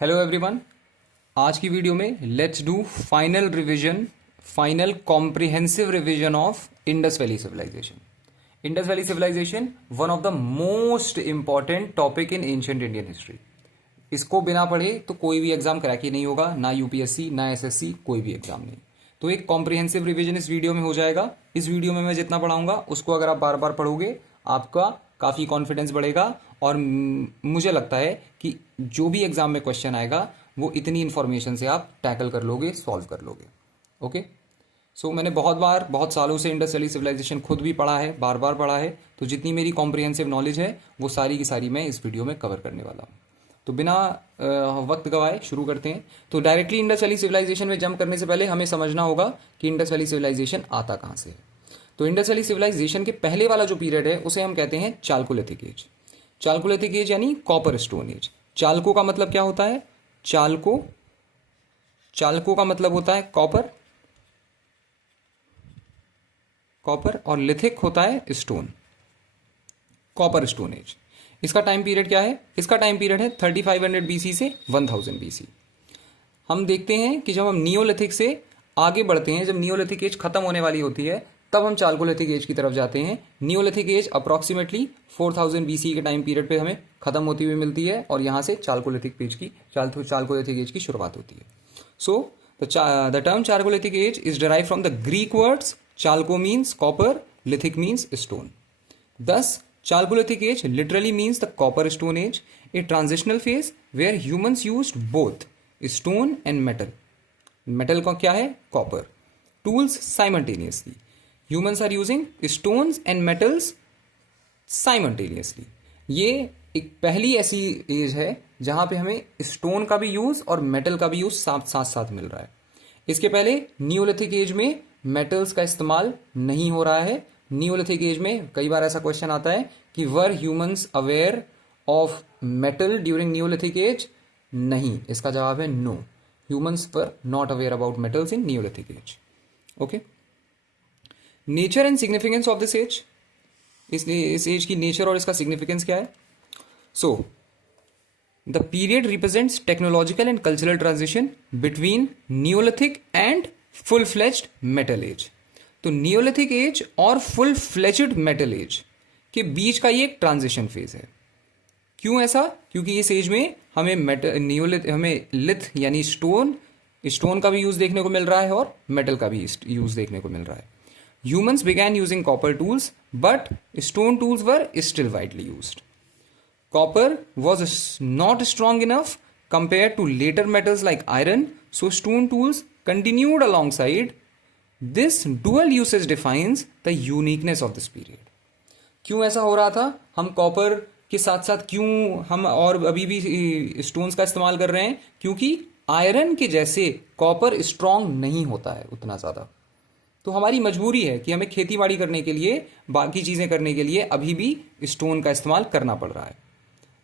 Hello everyone. आज की video में let's do final comprehensive revision of Indus valley civilisation. Indus valley civilisation one of the most important topic in ancient Indian history. इसको बिना पढ़े तो कोई भी एग्जाम क्रैक ही नहीं होगा, ना यूपीएससी ना एसएससी, कोई भी एग्जाम नहीं। तो एक कॉम्प्रिहेंसिव रिवीजन इस वीडियो में हो जाएगा। इस वीडियो में मैं जितना पढ़ाऊंगा उसको अगर आप बार बार पढ़ोगे आपका काफ़ी कॉन्फिडेंस बढ़ेगा और मुझे लगता है कि जो भी एग्जाम में क्वेश्चन आएगा वो इतनी इन्फॉर्मेशन से आप टैकल कर लोगे, सॉल्व कर लोगे। ओके, सो मैंने बहुत सालों से इंडस वैली सिविलाइजेशन खुद भी पढ़ा है, बार बार पढ़ा है, तो जितनी मेरी कॉम्प्रिहेंसिव नॉलेज है वो सारी की सारी मैं इस वीडियो में कवर करने वाला हूँ। तो बिना वक्त गवाए शुरू करते हैं। तो डायरेक्टली इंडस वैली सिविलाइजेशन में जंप करने से पहले हमें समझना होगा कि इंडस वैली सिविलाइजेशन आता कहाँ से है। तो इंडस वैली सिविलाइजेशन के पहले वाला जो पीरियड है उसे हम कहते हैं चालकोलिथिक एज। चालकोलिथिक एज यानी कॉपर स्टोन एज। चालको का मतलब क्या होता है? चालको का मतलब होता है कॉपर और लिथिक होता है स्टोन। कॉपर स्टोन एज, इसका टाइम पीरियड क्या है? इसका टाइम पीरियड है 3500 बीसी से 1000 बीसी। हम देखते हैं कि जब हम नियोलिथिक से आगे बढ़ते हैं, जब नियोलिथिक एज खत्म होने वाली होती है तब हम चालकोलिथिक एज की तरफ जाते हैं। नियोलिथिक एज अप्रॉक्सीमेटली 4000 बीसी के टाइम पीरियड पे हमें खत्म होती हुई मिलती है और यहां से चालकोलिथिक एज की शुरुआत होती है। So the term chalcolithic age is derive from the Greek words chalco means copper, lithic means stone. Thus, Chalcolithic age literally means the copper stone age, a transitional phase where humans used both stone and metal. Metal का क्या है? Copper. Tools simultaneously. Humans are using stones and metals simultaneously. ये एक पहली ऐसी as है जहां पे हमें स्टोन का भी यूज और मेटल का भी यूज साथ साथ मिल रहा है। इसके पहले नियोलिथिक एज में मेटल्स का इस्तेमाल नहीं हो रहा है। नियोलिथिक एज में कई बार ऐसा क्वेश्चन आता है कि were humans aware of metal during neolithic age? नहीं, इसका जवाब है no, humans were not aware about metals in neolithic age. Okay, nature and significance of this age, इस एज की नेचर और इसका सिग्निफिकेंस क्या है? So the period represents technological and cultural transition between neolithic and full fledged metal age. तो neolithic age और full fledged metal age के बीच का ये एक ट्रांजिशन फेज है। क्यों ऐसा? क्योंकि इस एज में हमें लिथ यानी स्टोन का भी यूज देखने को मिल रहा है और मेटल का भी यूज देखने को मिल रहा है। Humans began using copper tools but stone tools were still widely used. Copper was not strong enough compared to later metals like iron, so stone tools continued alongside. This dual usage defines the uniqueness of this period. क्यों ऐसा हो रहा था? हम copper के साथ साथ क्यों हम और अभी भी स्टोन्स का इस्तेमाल कर रहे हैं? क्योंकि आयरन के जैसे कॉपर स्ट्रांग नहीं होता है उतना ज़्यादा। तो हमारी मजबूरी है कि हमें खेती बाड़ी करने के लिए, बाकी चीज़ें करने के लिए अभी भी स्टोन का इस्तेमाल करना पड़ रहा है।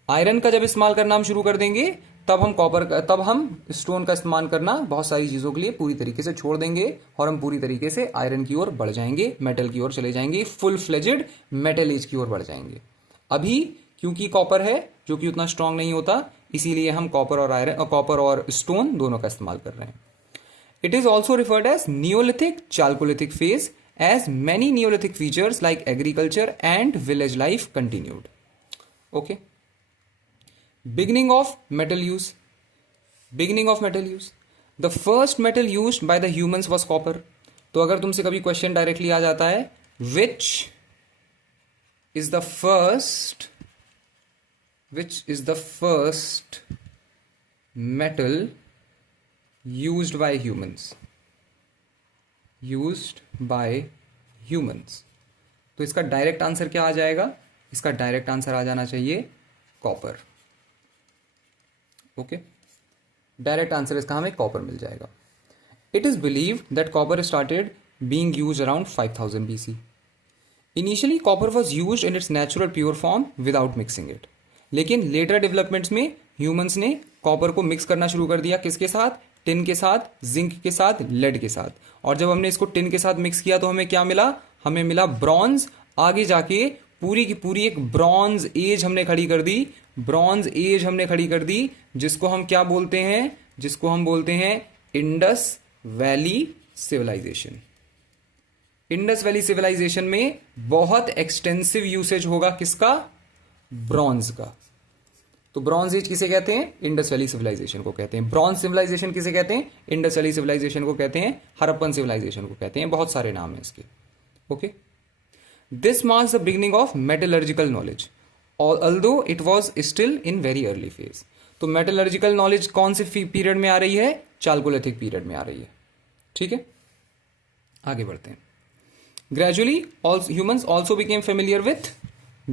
आयरन का जब इस्तेमाल करना हम शुरू कर देंगे तब हम स्टोन का इस्तेमाल करना बहुत सारी चीज़ों के लिए पूरी तरीके से छोड़ देंगे और हम पूरी तरीके से आयरन की ओर बढ़ जाएंगे, मेटल की ओर चले जाएंगे, फुल फ्लेजेड मेटल एज की ओर बढ़ जाएंगे। अभी क्योंकि कॉपर है जो कि उतना स्ट्रांग नहीं होता, इसीलिए हम कॉपर और स्टोन दोनों का इस्तेमाल कर रहे हैं। It is also referred as neolithic chalcolithic phase as many neolithic features like agriculture and village life continued. Okay, beginning of metal use. The first metal used by the humans was copper. तो अगर तुमसे कभी question directly आ जाता है which is the first metal used by humans, तो इसका direct answer क्या आ जाएगा? इसका डायरेक्ट आंसर आ जाना चाहिए कॉपर। ओके, डायरेक्ट आंसर इसका हमें कॉपर मिल जाएगा। It is believe that copper started being used around 5000 BC. Initially copper was used in its natural pure form without mixing it, लेकिन letter developments में humans ने copper को mix करना शुरू कर दिया। किसके साथ? टिन के साथ, जिंक के साथ, लेड के साथ। और जब हमने इसको टिन के साथ मिक्स किया तो हमें क्या मिला? हमें मिला ब्रॉन्ज। आगे जाके पूरी की पूरी एक ब्रॉन्ज एज हमने खड़ी कर दी, ब्रॉन्ज एज हमने खड़ी कर दी, जिसको हम क्या बोलते हैं, जिसको हम बोलते हैं Indus valley civilisation. Indus valley civilisation में बहुत एक्सटेंसिव यूसेज होगा किसका, ब्रॉन्ज का। तो ब्रॉन्ज एज किसे कहते हैं, इंडस वैली सिविलाइजेशन को कहते हैं। ब्रॉन्ज सिविलाइजेशन किसे कहते हैं, इंडस वैली सिविलाइजेशन को कहते हैं, हड़प्पन सिविलाइजेशन को कहते हैं, बहुत सारे नाम है इसके। Okay, this marks the beginning of metallurgical knowledge although it was still in very early phase. तो मेटलर्जिकल नॉलेज कौन से पीरियड में आ रही है, चालकोलिथिक पीरियड में आ रही है। ठीक है, आगे बढ़ते हैं। Gradually humans also became familiar with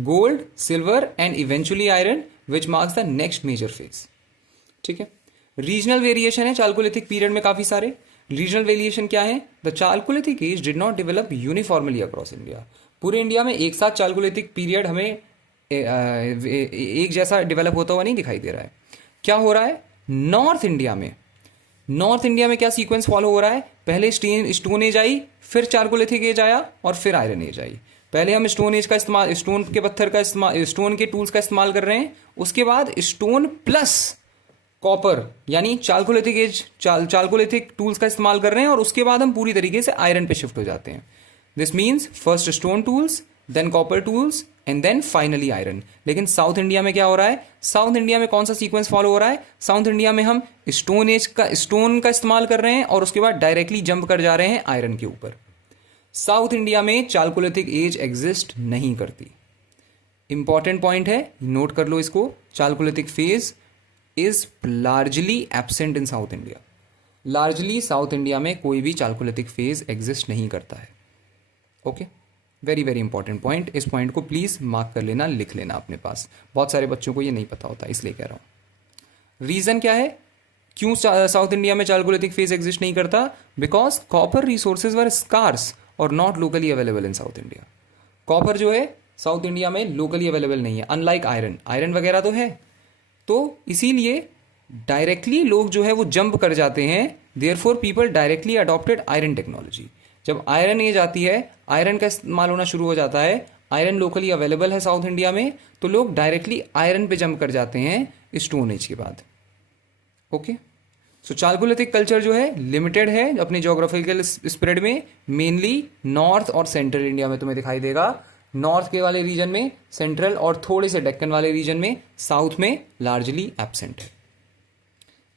gold, silver and eventually iron, which marks the next major phase. ठीक है, रीजनल वेरिएशन है चालकोलिथिक पीरियड में काफी सारे। रीजनल वेरिएशन क्या है, the Chalcolithic as did not develop uniformly across India. पूरे India में एक साथ चालकोलिथिक पीरियड हमें एक जैसा डेवलप होता हुआ नहीं दिखाई दे रहा है। क्या हो रहा है, नॉर्थ इंडिया में, नॉर्थ इंडिया में क्या सीक्वेंस फॉलो हो रहा है, पहले स्टोन एज आई, फिर चालकोलिथिक एज आया और फिर आयरन एज आई। पहले हम स्टोन एज का इस्तेमाल, स्टोन के पत्थर का इस्तेमाल, स्टोन के टूल्स का इस्तेमाल कर रहे हैं, उसके बाद स्टोन प्लस कॉपर यानी चालकोलिथिक एज चालकोलिथिक टूल्स का इस्तेमाल कर रहे हैं, और उसके बाद हम पूरी तरीके से आयरन पे शिफ्ट हो जाते हैं। This means first stone tools, then copper tools and then finally iron. लेकिन साउथ इंडिया में क्या हो रहा है, साउथ इंडिया में कौन सा सीक्वेंस फॉलो हो रहा है, साउथ इंडिया में हम स्टोन का इस्तेमाल कर रहे हैं और उसके बाद डायरेक्टली जंप कर जा रहे हैं आयरन के ऊपर। साउथ इंडिया में चालकोलिथिक एज एग्जिस्ट नहीं करती। इंपॉर्टेंट पॉइंट है, नोट कर लो इसको, Chalcolithic phase is largely absent in South India. Largely south India में कोई भी चालकोलिथिक फेज एग्जिस्ट नहीं करता है। Okay, very very important point, इस पॉइंट को प्लीज मार्क कर लेना, लिख लेना अपने पास, बहुत सारे बच्चों को ये नहीं पता होता, इसलिए कह रहा हूं। रीजन क्या है, क्यों साउथ इंडिया में चालकोलिथिक फेज एग्जिस्ट नहीं करता, because copper resources were scarce और not locally available in South India. Copper जो है साउथ इंडिया में लोकली अवेलेबल नहीं है, अनलाइक आयरन, आयरन वगैरह तो है, तो इसीलिए डायरेक्टली लोग जो है वो जंप कर जाते हैं, therefore people directly adopted iron technology. जब आयरन एज आती है, आयरन का इस्तेमाल होना शुरू हो जाता है, आयरन लोकली अवेलेबल है साउथ इंडिया में, तो लोग डायरेक्टली आयरन पे जंप कर जाते हैं स्टोन एज के बाद। ओके, सो चालकोलिथिक कल्चर जो है लिमिटेड है अपने ज्योग्राफिकल स्प्रेड में, मेनली नॉर्थ और सेंट्रल इंडिया में तुम्हें दिखाई देगा, नॉर्थ के वाले रीजन में, सेंट्रल और थोड़े से डेक्कन वाले रीजन में, साउथ में लार्जली एब्सेंट है।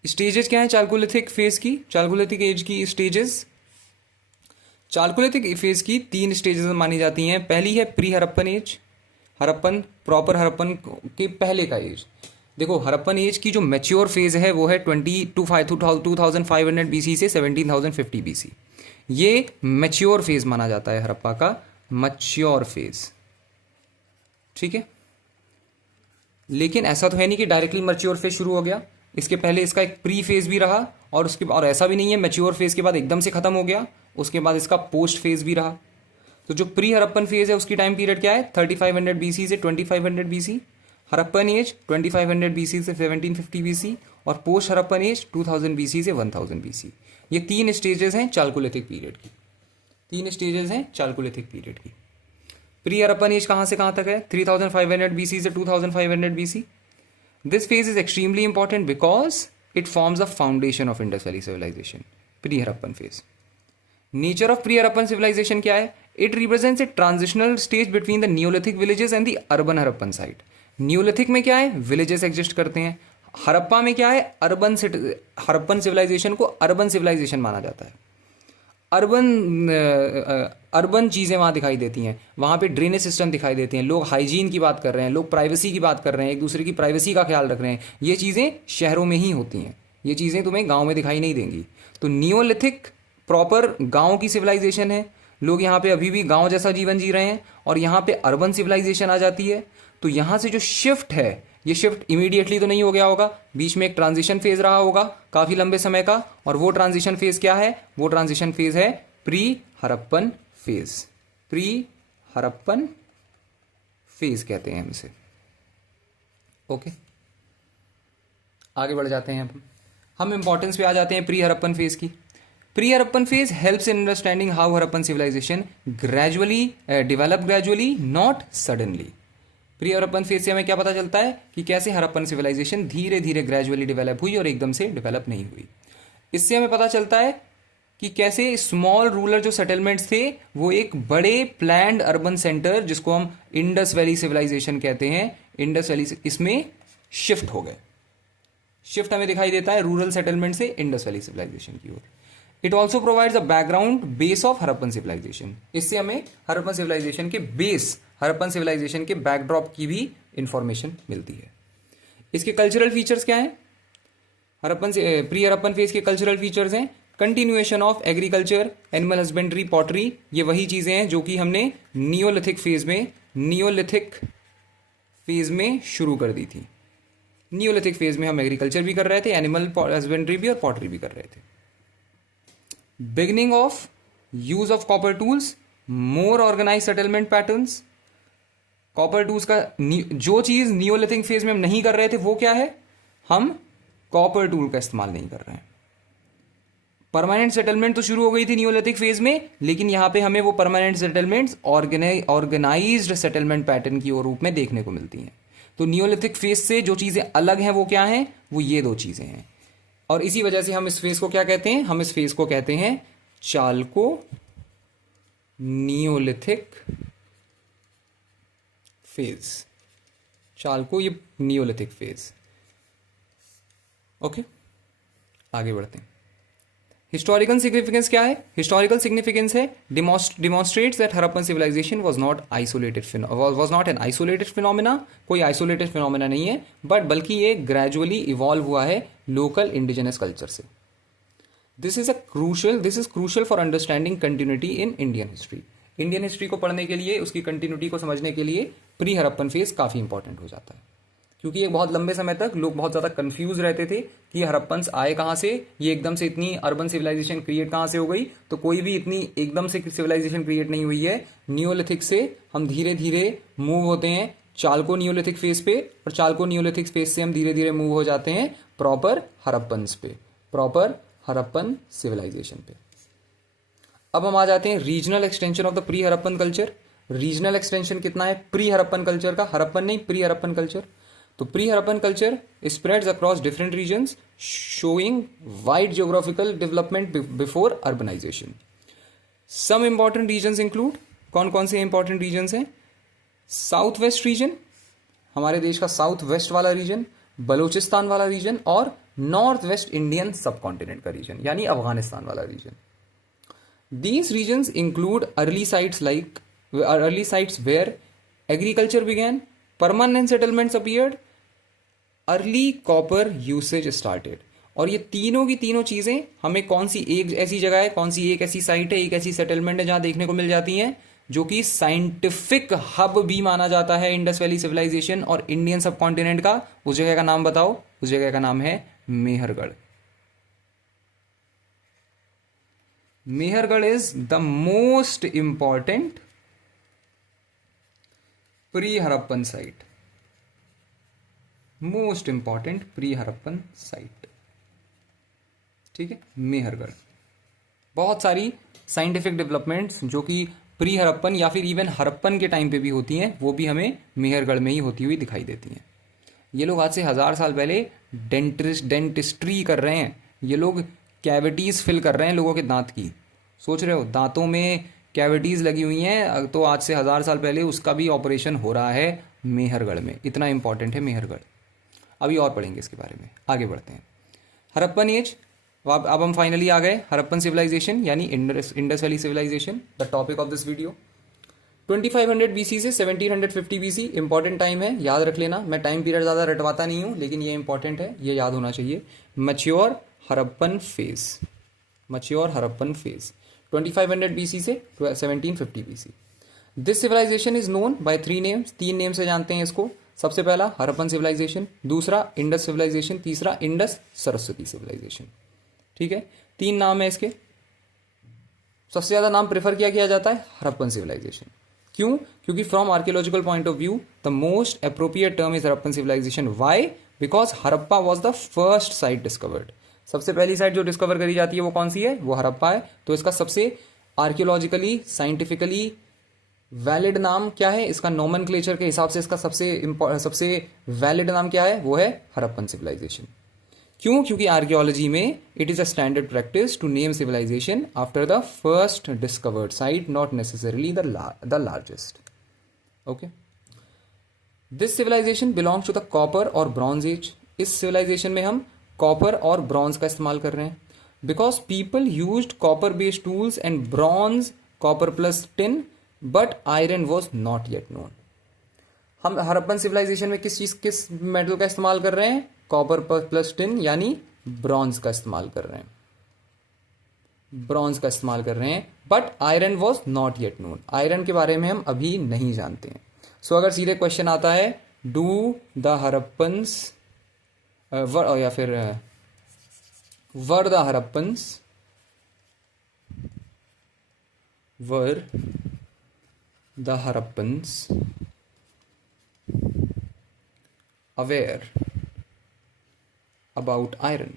स्टेजेस क्या है चालकोलिथिक फेज की, चालकोलिथिक एज की स्टेजेस, चालकोलिथिक फेज की 3 स्टेजेस मानी जाती हैं। पहली है pre Harappan age, Harappan proper Harappan के पहले का एज। देखो हड़प्पन एज की जो मैच्योर फेज है वो है 2500 बीसी से 17,050 बीसी, ये मैच्योर फेज माना जाता है हड़प्पा का, मैच्योर फेज। ठीक है, लेकिन ऐसा तो है नहीं कि डायरेक्टली मैच्योर फेज शुरू हो गया, इसके पहले इसका एक प्री फेज भी रहा, और उसके और ऐसा भी नहीं है मैच्योर फेज के बाद एकदम से खत्म हो गया, उसके बाद इसका पोस्ट फेज भी रहा। तो जो प्री हड़प्पन फेज है उसकी टाइम पीरियड क्या है, 3500 बीसी से 2500 बीसी, हड़प्पन एज 2500 बीसी से 1750 बीसी, और पोस्ट हड़प्पन एज 2000 बीसी से 1000 बीसी। ये 3 स्टेजेस हैं चालकोलिथिक पीरियड की, 3 स्टेजेस हैं चालकोलिथिक पीरियड की। प्री हड़प्पन एज कहां से कहां तक है, 3500 बीसी से 2500 BC. This phase is extremely important because it forms the foundation of Indus valley civilisation. Pre Harappan phase, nature of pre Harappan civilisation क्या है, it represents a transitional stage between the neolithic villages and the urban Harappan site. Neolithic में क्या है, villages exist करते हैं, हड़प्पा में क्या है, हड़प्पन सिविलाइजेशन को अर्बन सिविलाइजेशन माना जाता है। अर्बन चीज़ें वहाँ दिखाई देती हैं, वहाँ पे ड्रेनेज सिस्टम दिखाई देते हैं, लोग हाइजीन की बात कर रहे हैं, लोग प्राइवेसी की बात कर रहे हैं, एक दूसरे की प्राइवेसी का ख्याल रख रहे हैं। ये चीज़ें शहरों में ही होती हैं, ये चीज़ें तुम्हें गाँव में दिखाई नहीं देंगी। तो नियोलिथिक प्रॉपर गाँव की सिविलाइजेशन है, लोग यहाँ पे अभी भी गाँव जैसा जीवन जी रहे हैं, और यहाँ पे अर्बन सिविलाइजेशन आ जाती है। तो यहाँ से जो शिफ्ट है, ये शिफ्ट इमीडिएटली तो नहीं हो गया होगा, बीच में एक ट्रांजिशन फेज रहा होगा काफी लंबे समय का, और वो ट्रांजिशन फेज क्या है, वो ट्रांजिशन फेज है pre Harappan phase. Pre Harappan phase कहते हैं हम इसे। ओके, आगे बढ़ जाते हैं हम इंपॉर्टेंस पे आ जाते हैं प्री हड़प्पन फेज की। Pre Harappan phase helps in understanding how Harappan civilisation gradually develop gradually not suddenly. Pre Harappan phase से हमें क्या पता चलता है कि कैसे हरप्पन सिविलाइजेशन धीरे धीरे ग्रेजुअली डेवलप हुई और एकदम से डेवलप नहीं हुई। इससे हमें पता चलता है कि कैसे स्मॉल रूरल जो सेटलमेंट्स थे वो एक बड़े प्लैंड अर्बन सेंटर जिसको हम इंडस वैली सिविलाइजेशन कहते हैं, इंडस वैली इसमें शिफ्ट हो गए। शिफ्ट हमें दिखाई देता है रूरल सेटलमेंट से इंडस वैली सिविलाइजेशन की ओर। It also provides a background base of Harappan civilisation. इससे हमें हरप्पन सिविलाइजेशन के बेस, हरप्पन सिविलाइजेशन के बैकड्रॉप की भी इंफॉर्मेशन मिलती है। इसके कल्चरल फीचर्स क्या हैं? हरप्पन से प्री हरप्पन फेज के कल्चरल फीचर्स हैं continuation of agriculture, animal husbandry, pottery. ये वही चीजें हैं जो कि हमने नियोलिथिक फेज में शुरू कर दी थी। नियोलिथिक फेज में हम एग्रीकल्चर भी कर रहे थे, एनिमल हस्बेंड्री भी और पॉटरी भी कर रहे थे। Beginning of use of copper tools, more organise settlement patterns. Copper tools का जो चीज नियोलिथिक फेज में हम नहीं कर रहे थे वो क्या है? हम कॉपर टूल का इस्तेमाल नहीं कर रहे हैं। परमानेंट सेटलमेंट तो शुरू हो गई थी नियोलिथिक फेज में, लेकिन यहां पे हमें वो permanent settlements organised settlement pattern की रूप में देखने को मिलती हैं। तो नियोलिथिक फेज से जो चीजें अलग हैं वो क्या हैं? वो ये दो चीजें हैं। और इसी वजह से हम इस फेज को क्या कहते हैं? हम इस फेज को कहते हैं चाल्को नियोलिथिक फेज। चाल्को ये नियोलिथिक फेज। ओके, आगे बढ़ते हैं। हिस्टोरिकल सिग्निफिकेंस क्या है? हिस्टोरिकल सिग्निफिकेंस है demonstrates that Harappan civilisation was not an isolated phenomena. कोई आइसोलेटेड फिनोमेना नहीं है, बल्कि ये ग्रेजुअली इवॉल्व हुआ है लोकल इंडिजिनस कल्चर से। This is crucial for understanding continuity in Indian history. Indian history को पढ़ने के लिए, उसकी कंटिन्यूटी को समझने के लिए प्री हरप्पन फेज काफी इंपॉर्टेंट हो जाता है, क्योंकि एक बहुत लंबे समय तक लोग बहुत ज्यादा कंफ्यूज रहते थे कि हरप्पन्स आए कहां से, ये एकदम से इतनी अर्बन सिविलाइजेशन क्रिएट कहां से हो गई। तो कोई भी इतनी एकदम से सिविलाइजेशन क्रिएट नहीं हुई है। नियोलिथिक से हम धीरे धीरे मूव होते हैं चाल्को नियोलिथिक फेज पे, और चाल्को नियोलिथिक फेज से हम धीरे धीरे मूव हो जाते हैं प्रॉपर हरप्पन्स पे, प्रॉपर हरप्पन सिविलाइजेशन पे। अब हम आ जाते हैं regional extension of the pre Harappan culture. Regional extension कितना है प्री हरप्पन कल्चर का? हरप्पन नहीं, प्री हरप्पन कल्चर। तो pre Harappan culture spreads across different regions showing wide geographical development before urbanisation. Some important regions include, कौन कौन से important regions हैं? South west region, हमारे देश का साउथ वेस्ट वाला रीजन, बलूचिस्तान वाला रीजन, और नॉर्थ वेस्ट इंडियन सब कॉन्टिनेंट का रीजन यानी अफगानिस्तान वाला reason. These regions include early sites where agriculture began, permanent settlements appeared, early copper usage started। और ये तीनों की तीनों चीजें हमें कौन सी एक ऐसी जगह है, कौन सी एक ऐसी साइट है, एक ऐसी सेटलमेंट है जहां देखने को मिल जाती हैं, जो कि साइंटिफिक हब भी माना जाता है इंडस वैली सिविलाइजेशन और इंडियन सब कॉन्टिनेंट का। उस जगह का नाम बताओ। उस जगह का नाम है Mehrgarh. Mehrgarh is the most important pre Harappan site, most important pre Harappan site. ठीक है, मेहरगढ़। बहुत सारी साइंटिफिक डेवलपमेंट्स जो कि प्री हरप्पन या फिर इवन हरप्पन के टाइम पे भी होती हैं, वो भी हमें मेहरगढ़ में ही होती हुई दिखाई देती हैं। ये लोग आज से 1000 साल पहले डेंटिस्ट्री कर रहे हैं। ये लोग कैविटीज फिल कर रहे हैं लोगों के दांत की। सोच रहे हो, दांतों में कैविटीज लगी हुई हैं, तो आज से 1000 साल पहले उसका भी ऑपरेशन हो रहा है मेहरगढ़ में। इतना इंपॉर्टेंट है मेहरगढ़। अभी और पढ़ेंगे इसके बारे में, आगे बढ़ते हैं। हरप्पन एज, अब हम फाइनली आ गए हरप्पन सिविलाइजेशन यानी Indus valley civilization, the topic of this video. 2500 BC से 1750 बीसी इंपॉर्टेंट टाइम है, याद रख लेना। मैं टाइम पीरियड ज़्यादा रटवाता नहीं हूँ, लेकिन ये इंपॉर्टेंट है, ये याद होना चाहिए। Mature Harappan phase, mature Harappan phase 2500 BC से 1750 BC. This civilization is known by 3 names, 3 name से जानते हैं इसको। सबसे पहला हरप्पन सिविलाइजेशन, दूसरा इंडस सिविलाइजेशन, तीसरा इंडस सरस्वती सिविलाइजेशन। ठीक है, 3 नाम है इसके। सबसे ज्यादा नाम प्रेफर किया जाता है हरप्पन सिविलाइजेशन। क्यों? क्योंकि from archaeological point of view the most appropriate term is Harappan civilization. Why? Because Harappa was the first site discovered. सबसे पहली साइट जो डिस्कवर करी जाती है वो कौन सी है, वो हड़प्पा है। तो इसका सबसे आर्कियोलॉजिकली साइंटिफिकली वैलिड नाम क्या है, इसका नोमेनक्लेचर के हिसाब से इसका सबसे वैलिड नाम क्या है, वो है हड़प्पन सिविलाइजेशन। क्यों? क्योंकि आर्कियोलॉजी में it is a standard practice to name civilization after the first discovered site, not necessarily the largest. Okay, this civilization belongs to the copper और ब्रॉन्ज एज। इस सिविलाइजेशन में हम कॉपर और ब्रॉन्ज का इस्तेमाल कर रहे हैं, because people used copper based tools and bronze copper plus tin, but iron was not yet known. हम हड़प्पन सिविलाइजेशन में किस मेटल का इस्तेमाल कर रहे हैं, कॉपर प्लस टिन यानी ब्रॉन्ज का इस्तेमाल कर रहे हैं, ब्रॉन्ज का इस्तेमाल कर रहे हैं, but iron was not yet known. Iron के बारे में हम अभी नहीं जानते हैं। सो अगर सीधे क्वेश्चन आता है, डू द हड़प्पन्स या फिर were the Harappans aware about iron,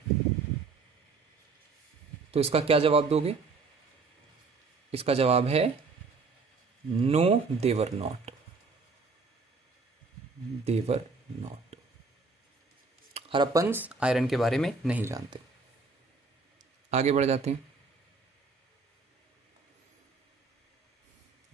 तो इसका क्या जवाब दोगे? इसका जवाब है no, they were not. Harappans iron के बारे में नहीं जानते। आगे बढ़ जाते हैं।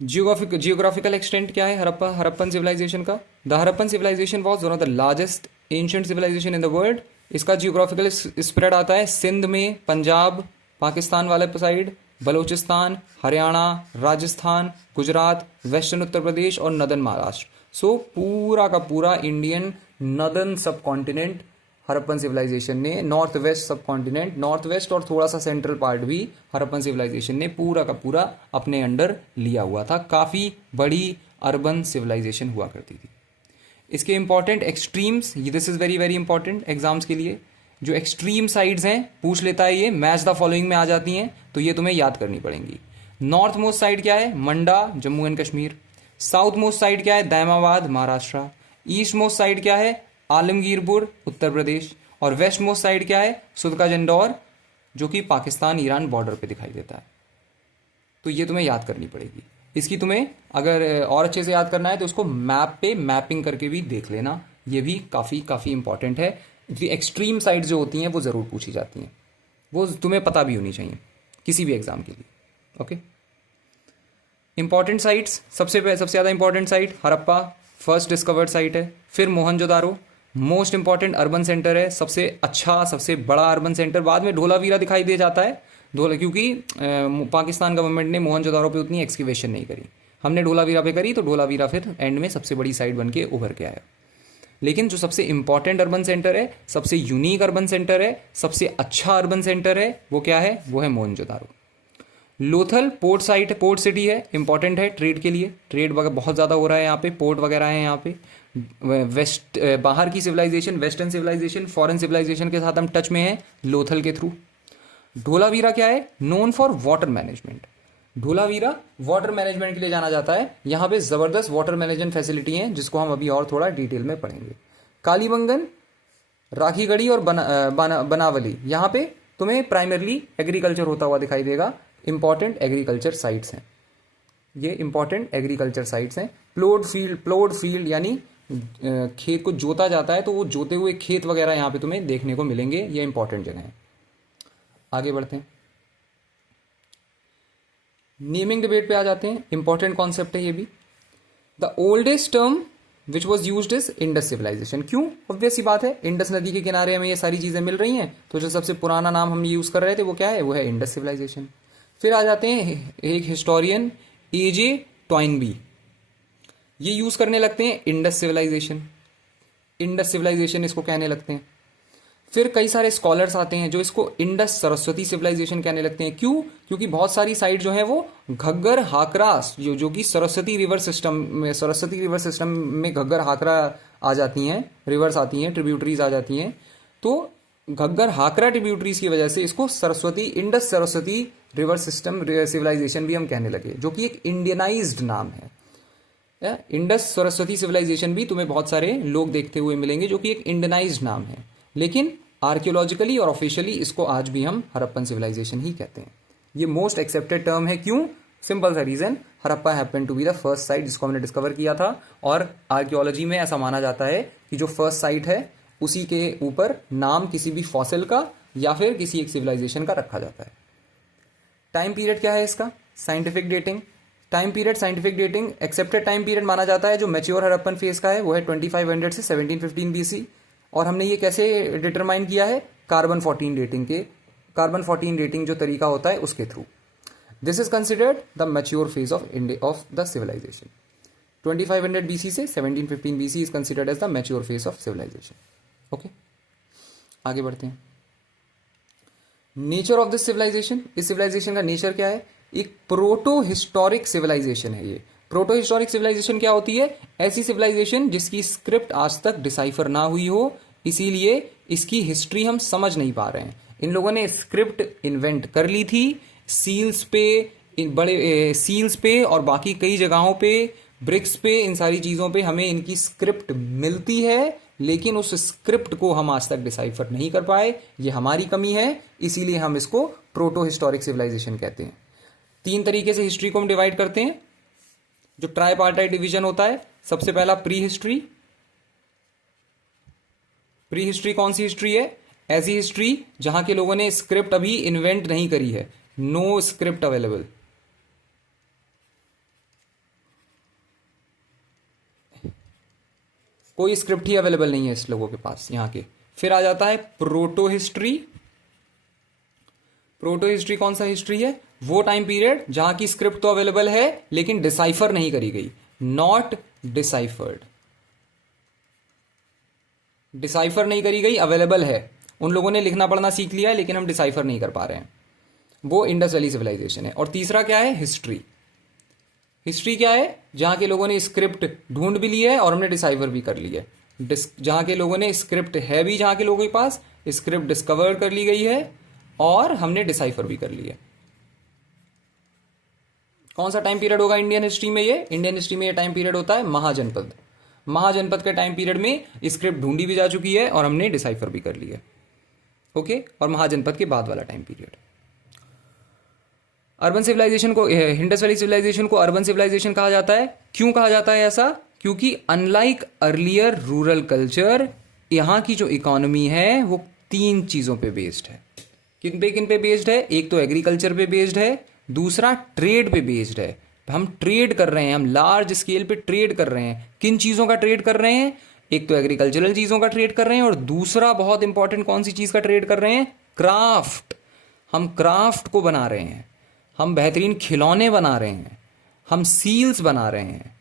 जियोग्राफिकल एक्सटेंट क्या है हड़प्पन सिविलाइजेशन का? The Harappan civilization was one of the largest ancient civilization in the world. इसका जियोग्राफिकल स्प्रेड आता है सिंध में, पंजाब, पाकिस्तान वाले साइड, बलोचिस्तान, हरियाणा, राजस्थान, गुजरात, वेस्टर्न उत्तर प्रदेश और नदर्न महाराष्ट्र। सो पूरा का पूरा Indian northern subcontinent Harappan civilization ने, north west subcontinent, north west और थोड़ा सा सेंट्रल पार्ट भी हड़प्पन सिविलाइजेशन ने पूरा का पूरा अपने अंडर लिया हुआ था। काफ़ी बड़ी अर्बन सिविलाइजेशन हुआ करती थी। इसके important extremes, this is very very important exams के लिए। जो एक्सट्रीम साइड्स हैं पूछ लेता है ये, मैच द फॉलोइंग में आ जाती हैं, तो ये तुम्हें याद करनी पड़ेंगी। नॉर्थ मोस्ट साइड क्या है? Manda, Jammu and Kashmir. South most site क्या है? Daimabad, Maharashtra. East most site क्या है? आलमगीरपुर, उत्तर प्रदेश। और वेस्ट मोस्ट साइड क्या है? सुदका जंडौर, जो कि पाकिस्तान ईरान बॉर्डर पे दिखाई देता है। तो ये तुम्हें याद करनी पड़ेगी। इसकी तुम्हें अगर और अच्छे से याद करना है तो इसको मैप पे मैपिंग करके भी देख लेना, ये भी काफ़ी इंपॉर्टेंट है। एक्सट्रीम साइड जो होती हैं वो ज़रूर पूछी जाती हैं, वो तुम्हें पता भी होनी चाहिए किसी भी एग्जाम के लिए। ओके, इंपॉर्टेंट साइट्स, सबसे ज़्यादा important site Harappa, first discovered site है। फिर Mohenjodaro, most important urban centre है, सबसे अच्छा सबसे बड़ा अर्बन सेंटर। बाद में धोलावीरा दिखाई दे जाता है, क्योंकि पाकिस्तान गवर्नमेंट ने मोहनजोदारो पे उतनी एक्सकवेशन नहीं करी, हमने धोलावीरा पे करी, तो धोलावीरा फिर एंड में सबसे बड़ी साइट बन के उभर के आया। लेकिन जो सबसे इंपॉर्टेंट अर्बन सेंटर है, सबसे यूनिक अर्बन सेंटर है, सबसे अच्छा अर्बन सेंटर है, वो क्या है? वो है Mohenjodaro. Lothal port site, port city है, इंपॉर्टेंट है ट्रेड के लिए, ट्रेड वगैरह बहुत ज़्यादा हो रहा है यहाँ पे, पोर्ट वगैरह है यहाँ पे। बाहर की civilization, western civilization, foreign civilization के साथ हम टच में हैं लोथल के थ्रू। धोलावीरा क्या है? Known for water management. Dholavira water management के लिए जाना जाता है। यहाँ पे ज़बरदस्त वाटर मैनेजमेंट फैसिलिटी है, जिसको हम अभी और थोड़ा डिटेल में पढ़ेंगे। कालीबंगन, राखीगढ़ी और बनावली, यहाँ पे तुम्हें प्राइमरली एग्रीकल्चर होता हुआ दिखाई देगा। इंपॉर्टेंट एग्रीकल्चर साइट्स हैं ये, इंपॉर्टेंट एग्रीकल्चर साइट्स हैं। प्लोड फील्ड यानी खेत को जोता जाता है, तो वो जोते हुए खेत वगैरह यहाँ पे तुम्हें देखने को मिलेंगे, ये इंपॉर्टेंट जगह है। आगे बढ़ते हैं, नेमिंग डिबेट पे आ जाते हैं। इंपॉर्टेंट कॉन्सेप्ट है ये भी। The oldest term which was used is Indus civilization. क्यों? ऑब्वियस सी बात है, इंडस नदी के किनारे हमें ये सारी चीजें मिल रही हैं, तो जो सबसे पुराना नाम हम यूज कर रहे थे वो क्या है? वो है इंडस सिविलाइजेशन। फिर आ जाते हैं एक हिस्टोरियन एजे टॉइनबी, ये यूज करने लगते हैं इंडस सिविलाइजेशन। इंडस सिविलाइजेशन इसको कहने लगते हैं। फिर कई सारे स्कॉलर्स आते हैं जो इसको इंडस सरस्वती सिविलाइजेशन कहने लगते हैं। क्यों? क्योंकि बहुत सारी साइट जो है वो घग्गर हाकरा, जो कि सरस्वती रिवर सिस्टम में घग्गर हाकरा आ जाती हैं, रिवर्स आती हैं, ट्रिब्यूटरीज आ जाती हैं। तो घग्गर हाकरा ट्रिब्यूटरीज की वजह से इसको Indus Saraswati river system civilization भी हम कहने लगे, जो कि एक इंडियनाइज्ड नाम है। इंडस सरस्वती सिविलाइजेशन भी तुम्हें बहुत सारे लोग देखते हुए मिलेंगे, जो कि एक इंडियनाइज्ड नाम है। लेकिन आर्कियोलॉजिकली और ऑफिशियली इसको आज भी हम हड़प्पन सिविलाइजेशन ही कहते हैं। ये मोस्ट एक्सेप्टेड टर्म है। क्यों? सिंपल सा reason, Harappa happen to be the first site जिसको हमने डिस्कवर किया था, और आर्कियोलॉजी में ऐसा माना जाता है कि जो फर्स्ट साइट है उसी के ऊपर नाम किसी भी फॉसिल का या फिर किसी एक सिविलाइजेशन का रखा जाता है। टाइम पीरियड क्या है इसका? Scientific dating. Time period, scientific dating accepted time period माना जाता है जो मैच्योर हड़प्पन फेज का है वो है 2500 से 1715 BC। और हमने ये कैसे डिटरमाइन किया है? कार्बन 14 डेटिंग जो तरीका होता है उसके through. This is considered the mature phase of the civilization. 2500 BC से 1715 BC is considered as the mature phase of civilization. Okay, आगे बढ़ते हैं। नेचर ऑफ दिस सिविलाइजेशन, इस सिविलाइजेशन का नेचर क्या है? एक प्रोटो हिस्टोरिक सिविलाइजेशन है ये। प्रोटो हिस्टोरिक सिविलाइजेशन क्या होती है? ऐसी सिविलाइजेशन जिसकी स्क्रिप्ट आज तक डिसाइफर ना हुई हो, इसीलिए इसकी हिस्ट्री हम समझ नहीं पा रहे हैं। इन लोगों ने स्क्रिप्ट इन्वेंट कर ली थी सील्स पे, बड़े सील्स पे और बाकी कई जगहों पे, ब्रिक्स पे, इन सारी चीजों पे हमें इनकी स्क्रिप्ट मिलती है, लेकिन उस स्क्रिप्ट को हम आज तक डिसाइफर नहीं कर पाए। ये हमारी कमी है, इसीलिए हम इसको प्रोटो हिस्टोरिक सिविलाइजेशन कहते हैं। 3 तरीके से हिस्ट्री को हम डिवाइड करते हैं, जो ट्राइपार्टाइट डिवीजन होता है। सबसे पहला प्री हिस्ट्री। प्री हिस्ट्री कौन सी हिस्ट्री है? ऐसी हिस्ट्री जहां के लोगों ने स्क्रिप्ट अभी इन्वेंट नहीं करी है, नो स्क्रिप्ट अवेलेबल। कोई स्क्रिप्ट ही अवेलेबल नहीं है इस लोगों के पास यहां के। फिर आ जाता है प्रोटो हिस्ट्री। प्रोटो हिस्ट्री कौन सा हिस्ट्री है? वो टाइम पीरियड जहां की स्क्रिप्ट तो अवेलेबल है लेकिन डिसाइफर नहीं करी गई, नॉट डिसाइफर्ड। डिसाइफर नहीं करी गई, अवेलेबल है, उन लोगों ने लिखना पढ़ना सीख लिया है लेकिन हम डिसाइफर नहीं कर पा रहे हैं। वो इंडस वैली सिविलाइजेशन है। और तीसरा क्या है? हिस्ट्री। हिस्ट्री क्या है? जहां के लोगों ने स्क्रिप्ट ढूंढ भी ली है और हमने डिसाइफर भी कर ली है। जहां के लोगों ने स्क्रिप्ट है भी, जहां के लोगों के पास स्क्रिप्ट डिस्कवर कर ली गई है और हमने डिसाइफर भी कर ली है। कौन सा टाइम पीरियड होगा इंडियन हिस्ट्री में? ये इंडियन हिस्ट्री में ये टाइम पीरियड होता है महाजनपद। महाजनपद के टाइम पीरियड में स्क्रिप्ट ढूंढी भी जा चुकी है और हमने डिसाइफर भी कर ली है। ओके, और महाजनपद के बाद वाला टाइम पीरियड। अर्बन सिविलाइजेशन को, इंडस वैली सिविलाइजेशन को अर्बन सिविलाइजेशन कहा जाता है। क्यों कहा जाता है ऐसा? क्योंकि अनलाइक अर्लियर रूरल कल्चर, यहां की जो इकोनॉमी है वो 3 चीजों पे बेस्ड है। किन पे बेस्ड है? एक तो एग्रीकल्चर पे बेस्ड है, दूसरा ट्रेड पे बेस्ड है। हम ट्रेड कर रहे हैं, हम लार्ज स्केल पे ट्रेड कर रहे हैं। किन चीजों का ट्रेड कर रहे हैं? एक तो एग्रीकल्चरल चीजों का ट्रेड कर रहे हैं और दूसरा बहुत इंपॉर्टेंट कौन सी चीज का ट्रेड कर रहे हैं? क्राफ्ट। हम क्राफ्ट को बना रहे हैं, हम बेहतरीन खिलौने बना रहे हैं, हम सील्स बना रहे हैं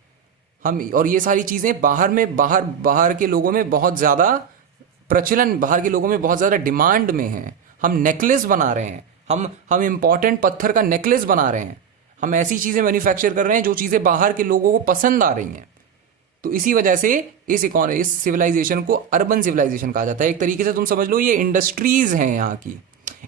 हम। और ये सारी चीजें बाहर के लोगों में बहुत ज्यादा प्रचलन, बाहर के लोगों में बहुत ज्यादा डिमांड में है। हम नेकलेस बना रहे हैं, हम इंपॉर्टेंट पत्थर का नेकलेस बना रहे हैं, हम ऐसी चीजें मैन्युफैक्चर कर रहे हैं जो चीजें बाहर के लोगों को पसंद आ रही हैं। तो इसी वजह से इस सिविलाइजेशन को अर्बन सिविलाइजेशन कहा जाता है। एक तरीके से तुम समझ लो ये इंडस्ट्रीज हैं यहाँ की।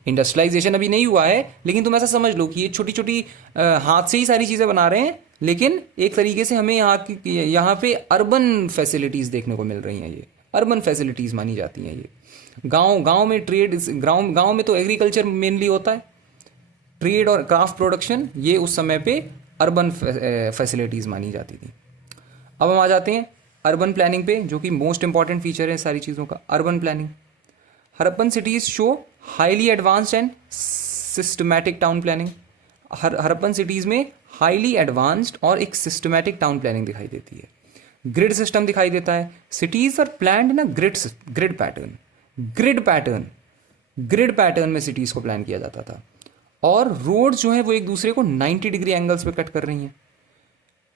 इंडस्ट्रियलाइजेशन अभी नहीं हुआ है, लेकिन तुम ऐसा समझ लो कि ये छोटी छोटी हाथ से ही सारी चीजें बना रहे हैं, लेकिन एक तरीके से हमें यहाँ पे अर्बन फैसिलिटीज देखने को मिल रही हैं। ये अर्बन फैसिलिटीज मानी जाती हैं। ये गांव में ट्रेड, गांव में तो एग्रीकल्चर मेनली होता है, ट्रेड और क्राफ्ट प्रोडक्शन ये उस समय पे अर्बन फैसिलिटीज मानी जाती थी। अब हम आ जाते हैं अर्बन प्लानिंग पे, जो कि मोस्ट इंपॉर्टेंट फीचर है सारी चीज़ों का। Urban planning, Harappan cities show highly advanced and systematic town planning. Harappan cities में हाईली एडवांस्ड और एक सिस्टमैटिक टाउन प्लानिंग दिखाई देती है। ग्रिड सिस्टम दिखाई देता है। Cities are planned in a grid pattern में सिटीज को प्लान किया जाता था। और रोड जो है वो एक दूसरे को 90 डिग्री एंगल्स पे कट कर रही हैं।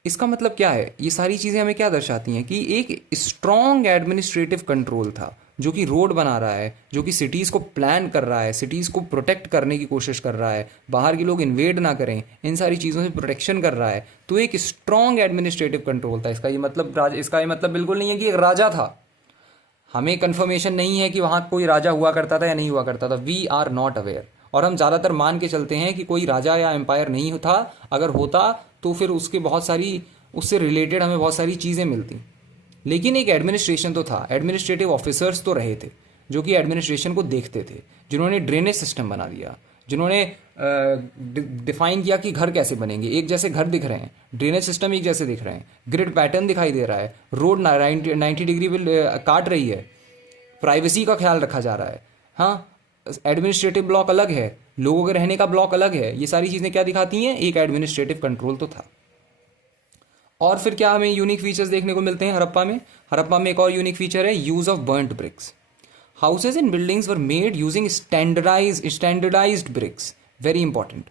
इसका मतलब क्या है? ये सारी चीजें हमें क्या दर्शाती हैं कि एक स्ट्रॉन्ग एडमिनिस्ट्रेटिव कंट्रोल था जो कि रोड बना रहा है, जो कि सिटीज को प्लान कर रहा है, सिटीज को प्रोटेक्ट करने की कोशिश कर रहा है, बाहर के लोग इन्वेड ना करें, इन सारी चीज़ों से प्रोटेक्शन कर रहा है। तो एक स्ट्रॉन्ग एडमिनिस्ट्रेटिव कंट्रोल था। इसका ये मतलब बिल्कुल नहीं है कि एक राजा था। हमें कंफर्मेशन नहीं है कि वहां कोई राजा हुआ करता था या नहीं हुआ करता था। We are not aware. और हम ज़्यादातर मान के चलते हैं कि कोई राजा या एम्पायर नहीं था। अगर होता तो फिर उससे रिलेटेड हमें बहुत सारी चीज़ें मिलती। लेकिन एक एडमिनिस्ट्रेशन तो था, एडमिनिस्ट्रेटिव ऑफिसर्स तो रहे थे जो कि एडमिनिस्ट्रेशन को देखते थे, जिन्होंने ड्रेनेज सिस्टम बना दिया, जिन्होंने डिफाइन किया कि घर कैसे बनेंगे। एक जैसे घर दिख रहे हैं, ड्रेनेज सिस्टम एक जैसे दिख रहे हैं, ग्रिड पैटर्न दिखाई दे रहा है, रोड 90 डिग्री पे काट रही है, प्राइवेसी का ख्याल रखा जा रहा है। हाँ, एडमिनिस्ट्रेटिव ब्लॉक अलग है, लोगों के रहने का ब्लॉक अलग है। ये सारी चीज़ें क्या दिखाती हैं? एक एडमिनिस्ट्रेटिव कंट्रोल तो था। और फिर क्या हमें यूनिक फीचर्स देखने को मिलते हैं हड़प्पा में? हड़प्पा में एक और यूनिक फीचर है use of burnt bricks. Houses and buildings were made using standardized bricks. Very important.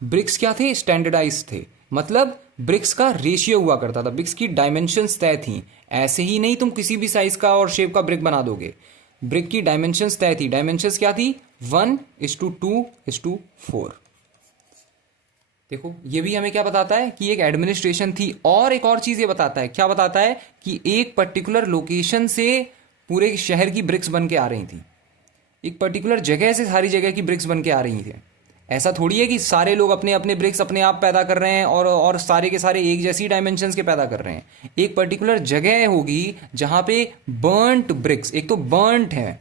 Bricks क्या थे? स्टैंडर्डाइज थे, मतलब ब्रिक्स का रेशियो हुआ करता था, ब्रिक्स की डायमेंशंस तय थी। ऐसे ही नहीं तुम किसी भी साइज का और शेप का ब्रिक बना दोगे। ब्रिक की डायमेंशंस तय थी। डायमेंशंस क्या थी? 1:2:4। देखो, ये भी हमें क्या बताता है कि एक एडमिनिस्ट्रेशन थी। और एक और चीज ये बताता है, क्या बताता है? कि एक पर्टिकुलर लोकेशन से पूरे शहर की ब्रिक्स बन के आ रही थी, एक पर्टिकुलर जगह से सारी जगह की ब्रिक्स बन के आ रही थी। ऐसा थोड़ी है कि सारे लोग अपने अपने ब्रिक्स अपने आप पैदा कर रहे हैं और सारे के सारे एक जैसी डायमेंशंस के पैदा कर रहे हैं। एक पर्टिकुलर जगह होगी जहां पे बर्न्ट ब्रिक्स, एक तो बर्न्ट है,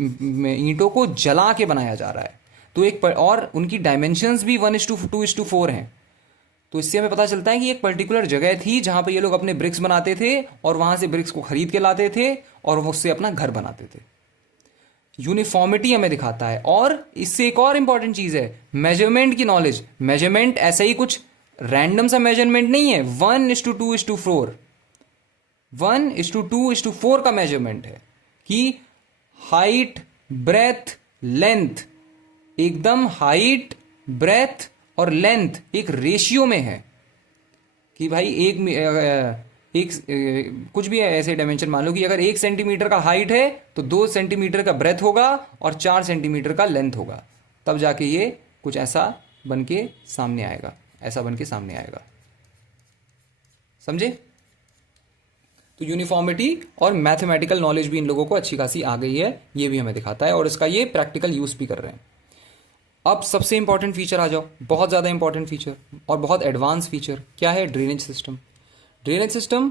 ईंटों को जला के बनाया जा रहा है, तो और उनकी डायमेंशंस भी 1:2:4 हैं। तो इससे हमें पता चलता है कि एक पर्टिकुलर जगह थी जहां पे ये लोग अपने ब्रिक्स बनाते थे और वहां से ब्रिक्स को खरीद के लाते थे और उससे अपना घर बनाते थे। यूनिफॉर्मिटी हमें दिखाता है। और इससे एक और इंपॉर्टेंट चीज है, मेजरमेंट की नॉलेज। मेजरमेंट ऐसा ही कुछ रैंडम सा मेजरमेंट नहीं है। 1:2:4 1:2:4 का मेजरमेंट है कि हाइट, ब्रेथ, लेंथ, एकदम हाइट, ब्रेथ और लेंथ एक रेशियो में है। कि भाई कुछ भी ऐसे डायमेंशन मान लो कि अगर 1 सेंटीमीटर का हाइट है तो 2 सेंटीमीटर का ब्रेथ होगा और 4 सेंटीमीटर का लेंथ होगा, तब जाके ये कुछ ऐसा बन के सामने आएगा, ऐसा बन के सामने आएगा। समझे? तो यूनिफॉर्मिटी और मैथमेटिकल नॉलेज भी इन लोगों को अच्छी खासी आ गई है, ये भी हमें दिखाता है और इसका ये प्रैक्टिकल यूज भी कर रहे हैं। अब सबसे इंपॉर्टेंट फीचर आ जाओ, बहुत ज़्यादा इंपॉर्टेंट फीचर और बहुत एडवांस फीचर, क्या है? Drainage system. Drainage system,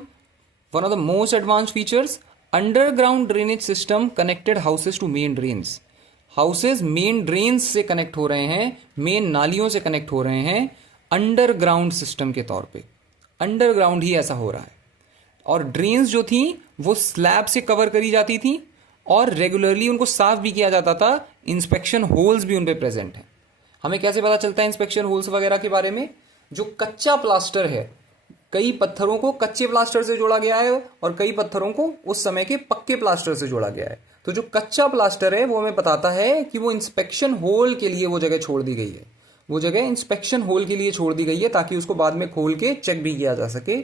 one of the most advance features. Underground drainage system connected houses to main drains. Houses main drains से कनेक्ट हो रहे हैं, मेन नालियों से कनेक्ट हो रहे हैं अंडरग्राउंड सिस्टम के तौर पे। अंडरग्राउंड ही ऐसा हो रहा है। और ड्रेन्स जो थी वो स्लैब से कवर करी जाती थी और रेगुलरली उनको साफ भी किया जाता था। इंस्पेक्शन होल्स भी उन पे प्रेजेंट हैं। हमें कैसे पता चलता है इंस्पेक्शन होल्स वगैरह के बारे में? जो कच्चा प्लास्टर है, कई पत्थरों को कच्चे प्लास्टर से जोड़ा गया है और कई पत्थरों को उस समय के पक्के प्लास्टर से जोड़ा गया है। तो जो कच्चा प्लास्टर है वो हमें बताता है कि वो इंस्पेक्शन होल के लिए वो जगह छोड़ दी गई है। वो जगह इंस्पेक्शन होल के लिए छोड़ दी गई है ताकि उसको बाद में खोल के चेक भी किया जा सके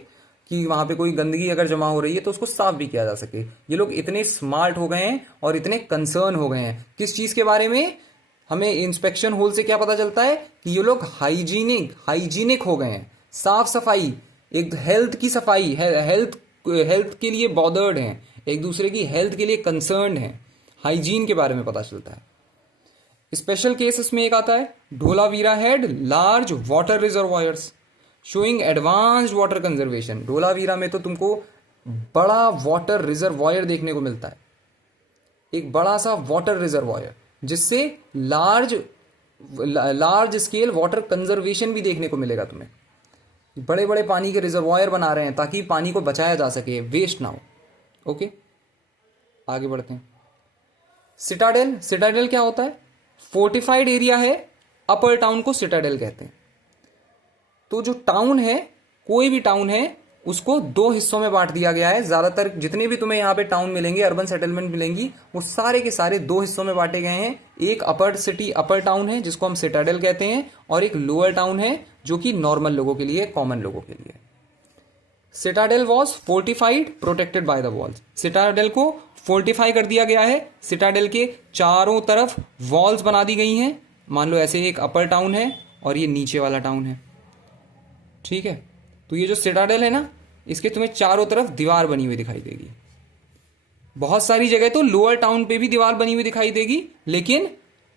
कि वहां पे कोई गंदगी अगर जमा हो रही है तो उसको साफ भी किया जा सके। ये लोग इतने स्मार्ट हो गए हैं और इतने कंसर्न हो गए हैं किस चीज के बारे में? हमें इंस्पेक्शन होल से क्या पता चलता है कि ये लोग हाइजीनिक हो गए हैं, साफ सफाई, एक हेल्थ की सफाई, हेल्थ के लिए बॉदर्ड हैं, एक दूसरे की हेल्थ के लिए कंसर्न हैं। हाइजीन के बारे में पता चलता है। स्पेशल केसेस में एक आता है Dholavira had large water reservoirs showing advanced water conservation. Dholavira में तो तुमको बड़ा वाटर रिजर्वायर देखने को मिलता है, एक बड़ा सा वाटर रिजर्वायर जिससे लार्ज स्केल वाटर कंजर्वेशन भी देखने को मिलेगा तुम्हें। बड़े बड़े पानी के रिजर्वायर बना रहे हैं ताकि पानी को बचाया जा सके, वेस्ट ना हो। ओके, आगे बढ़ते हैं। सिटाडेल क्या होता है? फोर्टिफाइड एरिया है, अपर टाउन को सिटाडेल कहते हैं। तो जो टाउन है, कोई भी टाउन है, उसको 2 हिस्सों में बांट दिया गया है। ज्यादातर जितने भी तुम्हें यहाँ पे टाउन मिलेंगे, अर्बन सेटलमेंट मिलेंगी, वो सारे के सारे 2 हिस्सों में बांटे गए हैं। एक अपर टाउन है जिसको हम सिटाडेल कहते हैं और एक लोअर टाउन है जो कि नॉर्मल लोगों के लिए, कॉमन लोगों के लिए। Citadel was fortified protected by the walls. Citadel को फोर्टिफाई कर दिया गया है। सिटाडेल के चारों तरफ वॉल्स बना दी गई हैं। मान लो ऐसे एक अपर टाउन है और ये नीचे वाला टाउन है, ठीक है? तो ये जो सिटाडेल है ना, इसके तुम्हें चारों तरफ दीवार बनी हुई दिखाई देगी। बहुत सारी जगह तो लोअर टाउन पे भी दीवार बनी हुई दिखाई देगी, लेकिन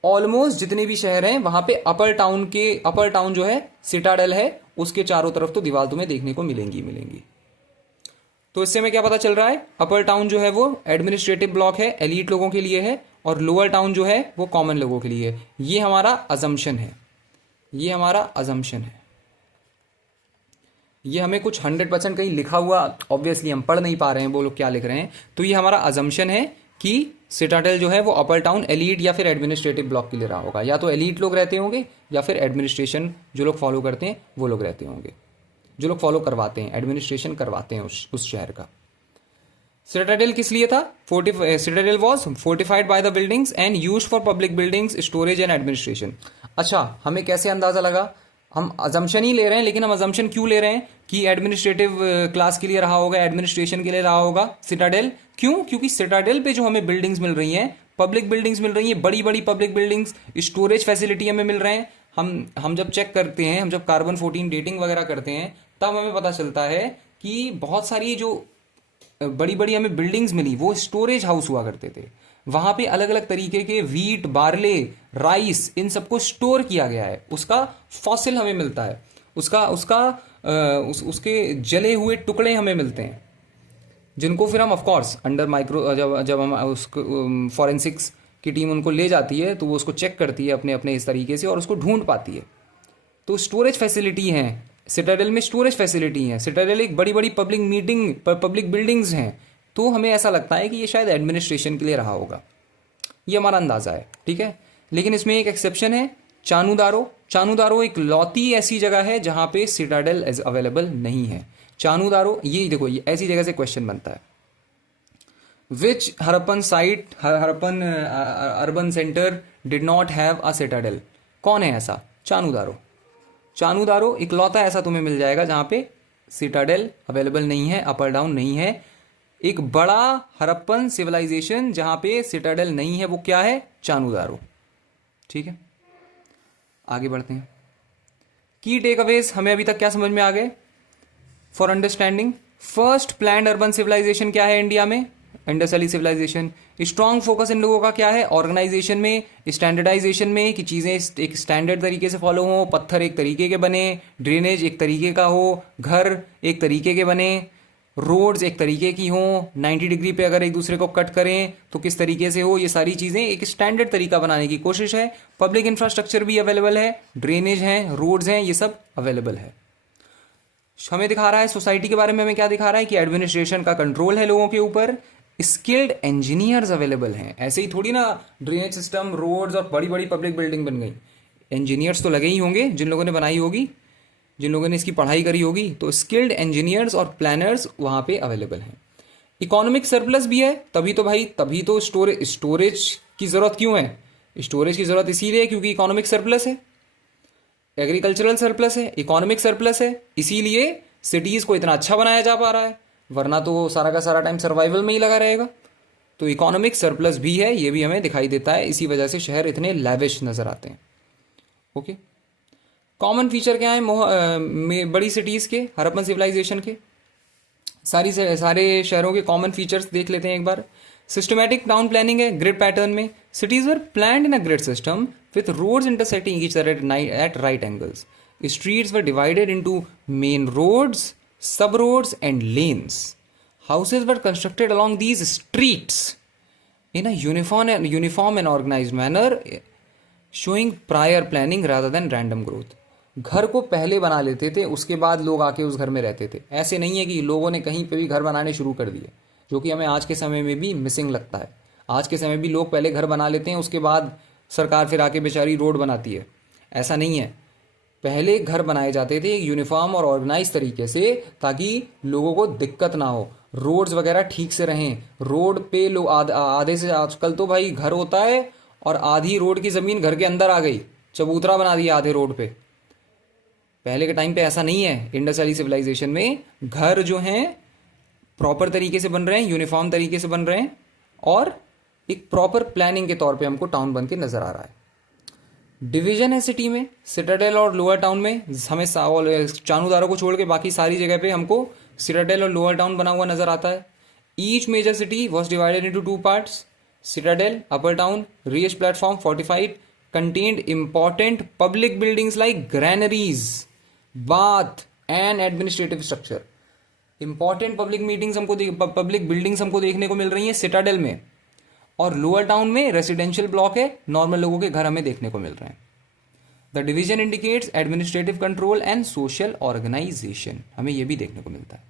ऑलमोस्ट जितने भी शहर हैं वहां पे अपर टाउन जो है सिटाडेल है, उसके चारों तरफ तो दीवार तुम्हें देखने को मिलेंगी। तो इससे हमें क्या पता चल रहा है, अपर टाउन जो है वो एडमिनिस्ट्रेटिव ब्लॉक है, एलीट लोगों के लिए है, और लोअर टाउन जो है वो कॉमन लोगों के लिए है। ये हमारा अजम्पशन है, ये हमारा अजम्पशन है। ये हमें कुछ 100% कहीं लिखा हुआ ऑब्वियसली हम पढ़ नहीं पा रहे हैं वो लोग क्या लिख रहे हैं, तो ये हमारा अजम्पशन है कि सिटाडेल जो है वो अपर टाउन एलीट या फिर एडमिनिस्ट्रेटिव ब्लॉक के लिए रहा होगा। या तो एलीट लोग रहते होंगे या फिर एडमिनिस्ट्रेशन जो लोग फॉलो करते हैं वो लोग रहते होंगे, जो लोग फॉलो करवाते हैं, एडमिनिस्ट्रेशन करवाते हैं उस शहर का। सिटाडेल किस लिए था? Citadel was fortified by the buildings and used for public buildings, storage and administration. अच्छा, हमें कैसे अंदाजा लगा? हम अजम्पशन ही ले रहे हैं, लेकिन हम अजम्पशन क्यों ले रहे हैं कि एडमिनिस्ट्रेटिव क्लास के लिए रहा होगा, एडमिनिस्ट्रेशन के लिए रहा होगा सिटाडेल? क्यों? क्योंकि सिटाडेल पे जो हमें बिल्डिंग्स मिल रही हैं, पब्लिक बिल्डिंग्स मिल रही हैं, बड़ी बड़ी पब्लिक बिल्डिंग्स, स्टोरेज फैसिलिटी हमें मिल रहे हैं। हम जब चेक करते हैं, हम जब कार्बन 14 डेटिंग वगैरह करते हैं, तब हमें पता चलता है कि बहुत सारी जो बड़ी बड़ी हमें बिल्डिंग्स मिली वो स्टोरेज हाउस हुआ करते थे। वहां पे अलग अलग तरीके के वीट, बार्ले, राइस, इन सबको स्टोर किया गया है। उसका फॉसिल हमें मिलता है, उसके जले हुए टुकड़े हमें मिलते हैं, जिनको फिर हम ऑफकोर्स अंडर माइक्रो जब हम उसको फॉरेंसिक्स की टीम उनको ले जाती है तो वो उसको चेक करती है अपने अपने इस तरीके से और उसको ढूंढ पाती है। तो स्टोरेज फैसिलिटी हैं सिटाडेल में, स्टोरेज फैसिलिटी है। सिटाडेल एक बड़ी बड़ी पब्लिक बिल्डिंग्स हैं, तो हमें ऐसा लगता है कि ये शायद एडमिनिस्ट्रेशन के लिए रहा होगा, ये हमारा अंदाजा है, ठीक है। लेकिन इसमें एक एक्सेप्शन है, चानूदारो। चानूदारो एक लौती ऐसी जगह है जहां पे सिटाडेल अवेलेबल नहीं है। चानूदारो, ये देखो, ये ऐसी जगह से क्वेश्चन बनता है। Which Harappan site, Harappan urban centre did not have a citadel? कौन है ऐसा? चानूदारो। चानूदारो इकलौता ऐसा तुम्हें मिल जाएगा जहां पे सिटाडेल अवेलेबल नहीं है, अपर डाउन नहीं है। एक बड़ा हरप्पन सिविलाइजेशन जहां पे सिटाडेल नहीं है, वो क्या है? चानूदारो, ठीक है। आगे बढ़ते हैं। की टेकअवेज हमें अभी तक क्या समझ में आ गए for understanding? First planned urban civilization क्या है इंडिया में? Indus valley civilization. Strong focus इन लोगों का क्या है? ऑर्गेनाइजेशन में, स्टैंडर्डाइजेशन में, कि चीज़ें एक स्टैंडर्ड तरीके से फॉलो हो, पत्थर एक तरीके के बने, ड्रेनेज एक तरीके का हो, घर एक तरीके के बने, रोड्स एक तरीके की हो, 90 डिग्री पे अगर एक दूसरे को कट करें तो किस तरीके से हो, ये सारी चीज़ें एक स्टैंडर्ड तरीका बनाने की कोशिश है। पब्लिक इंफ्रास्ट्रक्चर भी अवेलेबल है, ड्रेनेज हैं, रोड्स हैं, ये सब अवेलेबल है। हमें दिखा रहा है सोसाइटी के बारे में, हमें क्या दिखा रहा है कि एडमिनिस्ट्रेशन का कंट्रोल है लोगों के ऊपर, स्किल्ड इंजीनियर्स अवेलेबल हैं। ऐसे ही थोड़ी ना ड्रेनेज सिस्टम, रोड्स और बड़ी बड़ी पब्लिक बिल्डिंग बन गई, इंजीनियर्स तो लगे ही होंगे जिन लोगों ने बनाई होगी, जिन लोगों ने इसकी पढ़ाई करी होगी। तो स्किल्ड इंजीनियर्स और प्लानर्स वहां पे अवेलेबल हैं। इकोनॉमिक सरप्लस भी है, तभी तो स्टोरेज की जरूरत क्यों है? स्टोरेज की जरूरत इसीलिए क्योंकि इकोनॉमिक सरप्लस है, एग्रीकल्चरल सरप्लस है, इकोनॉमिक सरप्लस है, इसीलिए सिटीज को इतना अच्छा बनाया जा पा रहा है, वरना तो सारा का सारा टाइम सर्वाइवल में ही लगा रहेगा। तो इकोनॉमिक सरप्लस भी है, ये भी हमें दिखाई देता है, इसी वजह से शहर इतने लैविश नजर आते हैं। ओके, कॉमन फीचर क्या है बड़ी सिटीज के, हरप्पन सिविलाइजेशन के? सारे शहरों के कॉमन फीचर्स देख लेते हैं एक बार। सिस्टमैटिक टाउन प्लानिंग है, ग्रिड पैटर्न में। Cities were planned in a grid system with roads intersecting each other at right angles. Streets were divided into main roads, sub roads and lanes. Houses were constructed along these streets in a uniform and organized manner, showing prior planning rather than random growth. घर को पहले बना लेते थे, उसके बाद लोग आके उस घर में रहते थे। ऐसे नहीं है कि लोगों ने कहीं पे भी घर बनाने शुरू कर दिए, जो कि हमें आज के समय में भी मिसिंग लगता है। आज के समय भी लोग पहले घर बना लेते हैं, उसके बाद सरकार फिर आके बेचारी रोड बनाती है। ऐसा नहीं है, पहले घर बनाए जाते थे यूनिफॉर्म और ऑर्गेनाइज तरीके से, ताकि लोगों को दिक्कत ना हो, रोड्स वगैरह ठीक से रहें। रोड पे लोग आधे से, आजकल तो भाई घर होता है और आधी रोड की ज़मीन घर के अंदर आ गई, चबूतरा बना दिया आधे रोड पे। पहले के टाइम पे ऐसा नहीं है। इंडस वैली सिविलाइजेशन में घर जो हैं प्रॉपर तरीके से बन रहे हैं, यूनिफॉर्म तरीके से बन रहे हैं, और एक प्रॉपर प्लानिंग के तौर पे हमको टाउन बन के नजर आ रहा है। डिवीजन है सिटी में, सिटाडेल और लोअर टाउन में। हमें चानूदारो को छोड़ के बाकी सारी जगह पे हमको सिटाडेल और लोअर टाउन बना हुआ नजर आता है। Each major city was divided into 2 parts, citadel, upper town, rich platform, fortified, contained important public buildings like granaries, bath and administrative structure. Important public meetings हमको पब्लिक बिल्डिंग्स हमको देखने को मिल रही हैं सिटाडेल में, और लोअर टाउन में रेसिडेंशियल ब्लॉक है, नॉर्मल लोगों के घर हमें देखने को मिल रहे हैं। The division indicates administrative control and social organization, हमें यह भी देखने को मिलता है।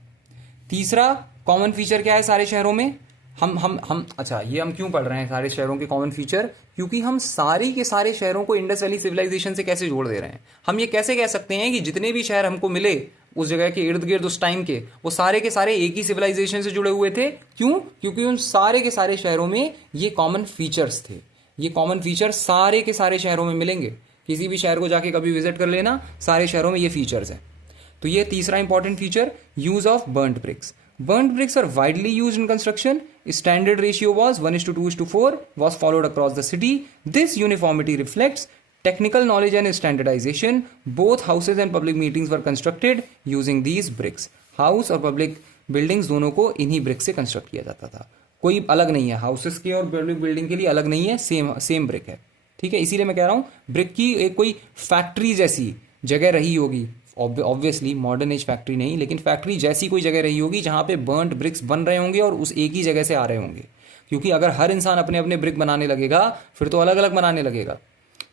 तीसरा कॉमन फीचर क्या है सारे शहरों में, हम अच्छा ये हम क्यों पढ़ रहे हैं सारे शहरों के कॉमन फीचर, क्योंकि हम सारी के सारे शहरों को इंडस वैली सिविलाइजेशन से कैसे जोड़ दे रहे हैं। हम ये कैसे कह सकते हैं कि जितने भी शहर हमको मिले उस जगह के इर्द गिर्द उस टाइम के, वो सारे के सारे एक ही सिविलाइजेशन से जुड़े हुए थे। क्यों? क्योंकि उन सारे के सारे शहरों में ये कॉमन फीचर्स थे। ये कॉमन फीचर्स सारे के सारे शहरों में मिलेंगे, किसी भी शहर को जाके कभी विजिट कर लेना, सारे शहरों में ये फीचर्स हैं। तो ये तीसरा important feature, use of burned bricks. Burnt bricks are widely used in construction. Standard ratio was 1:2:4 was followed across the city. This uniformity reflects technical knowledge and standardization. Both houses and public meetings were constructed using these bricks. House और public buildings दोनों को इन्हीं bricks से construct किया जाता था। कोई अलग नहीं है, हाउसेस के और पब्लिक बिल्डिंग के लिए अलग नहीं है, सेम ब्रिक है। ठीक है, इसीलिए मैं कह रहा हूँ ब्रिक की एक कोई फैक्ट्री जैसी जगह रही होगी, ऑब्वियसली मॉडर्न एज फैक्ट्री नहीं, लेकिन फैक्ट्री जैसी कोई जगह रही होगी जहां पे बर्न्ड ब्रिक्स बन रहे होंगे और उस एक ही जगह से आ रहे होंगे। क्योंकि अगर हर इंसान अपने अपने ब्रिक बनाने लगेगा फिर तो अलग अलग बनाने लगेगा।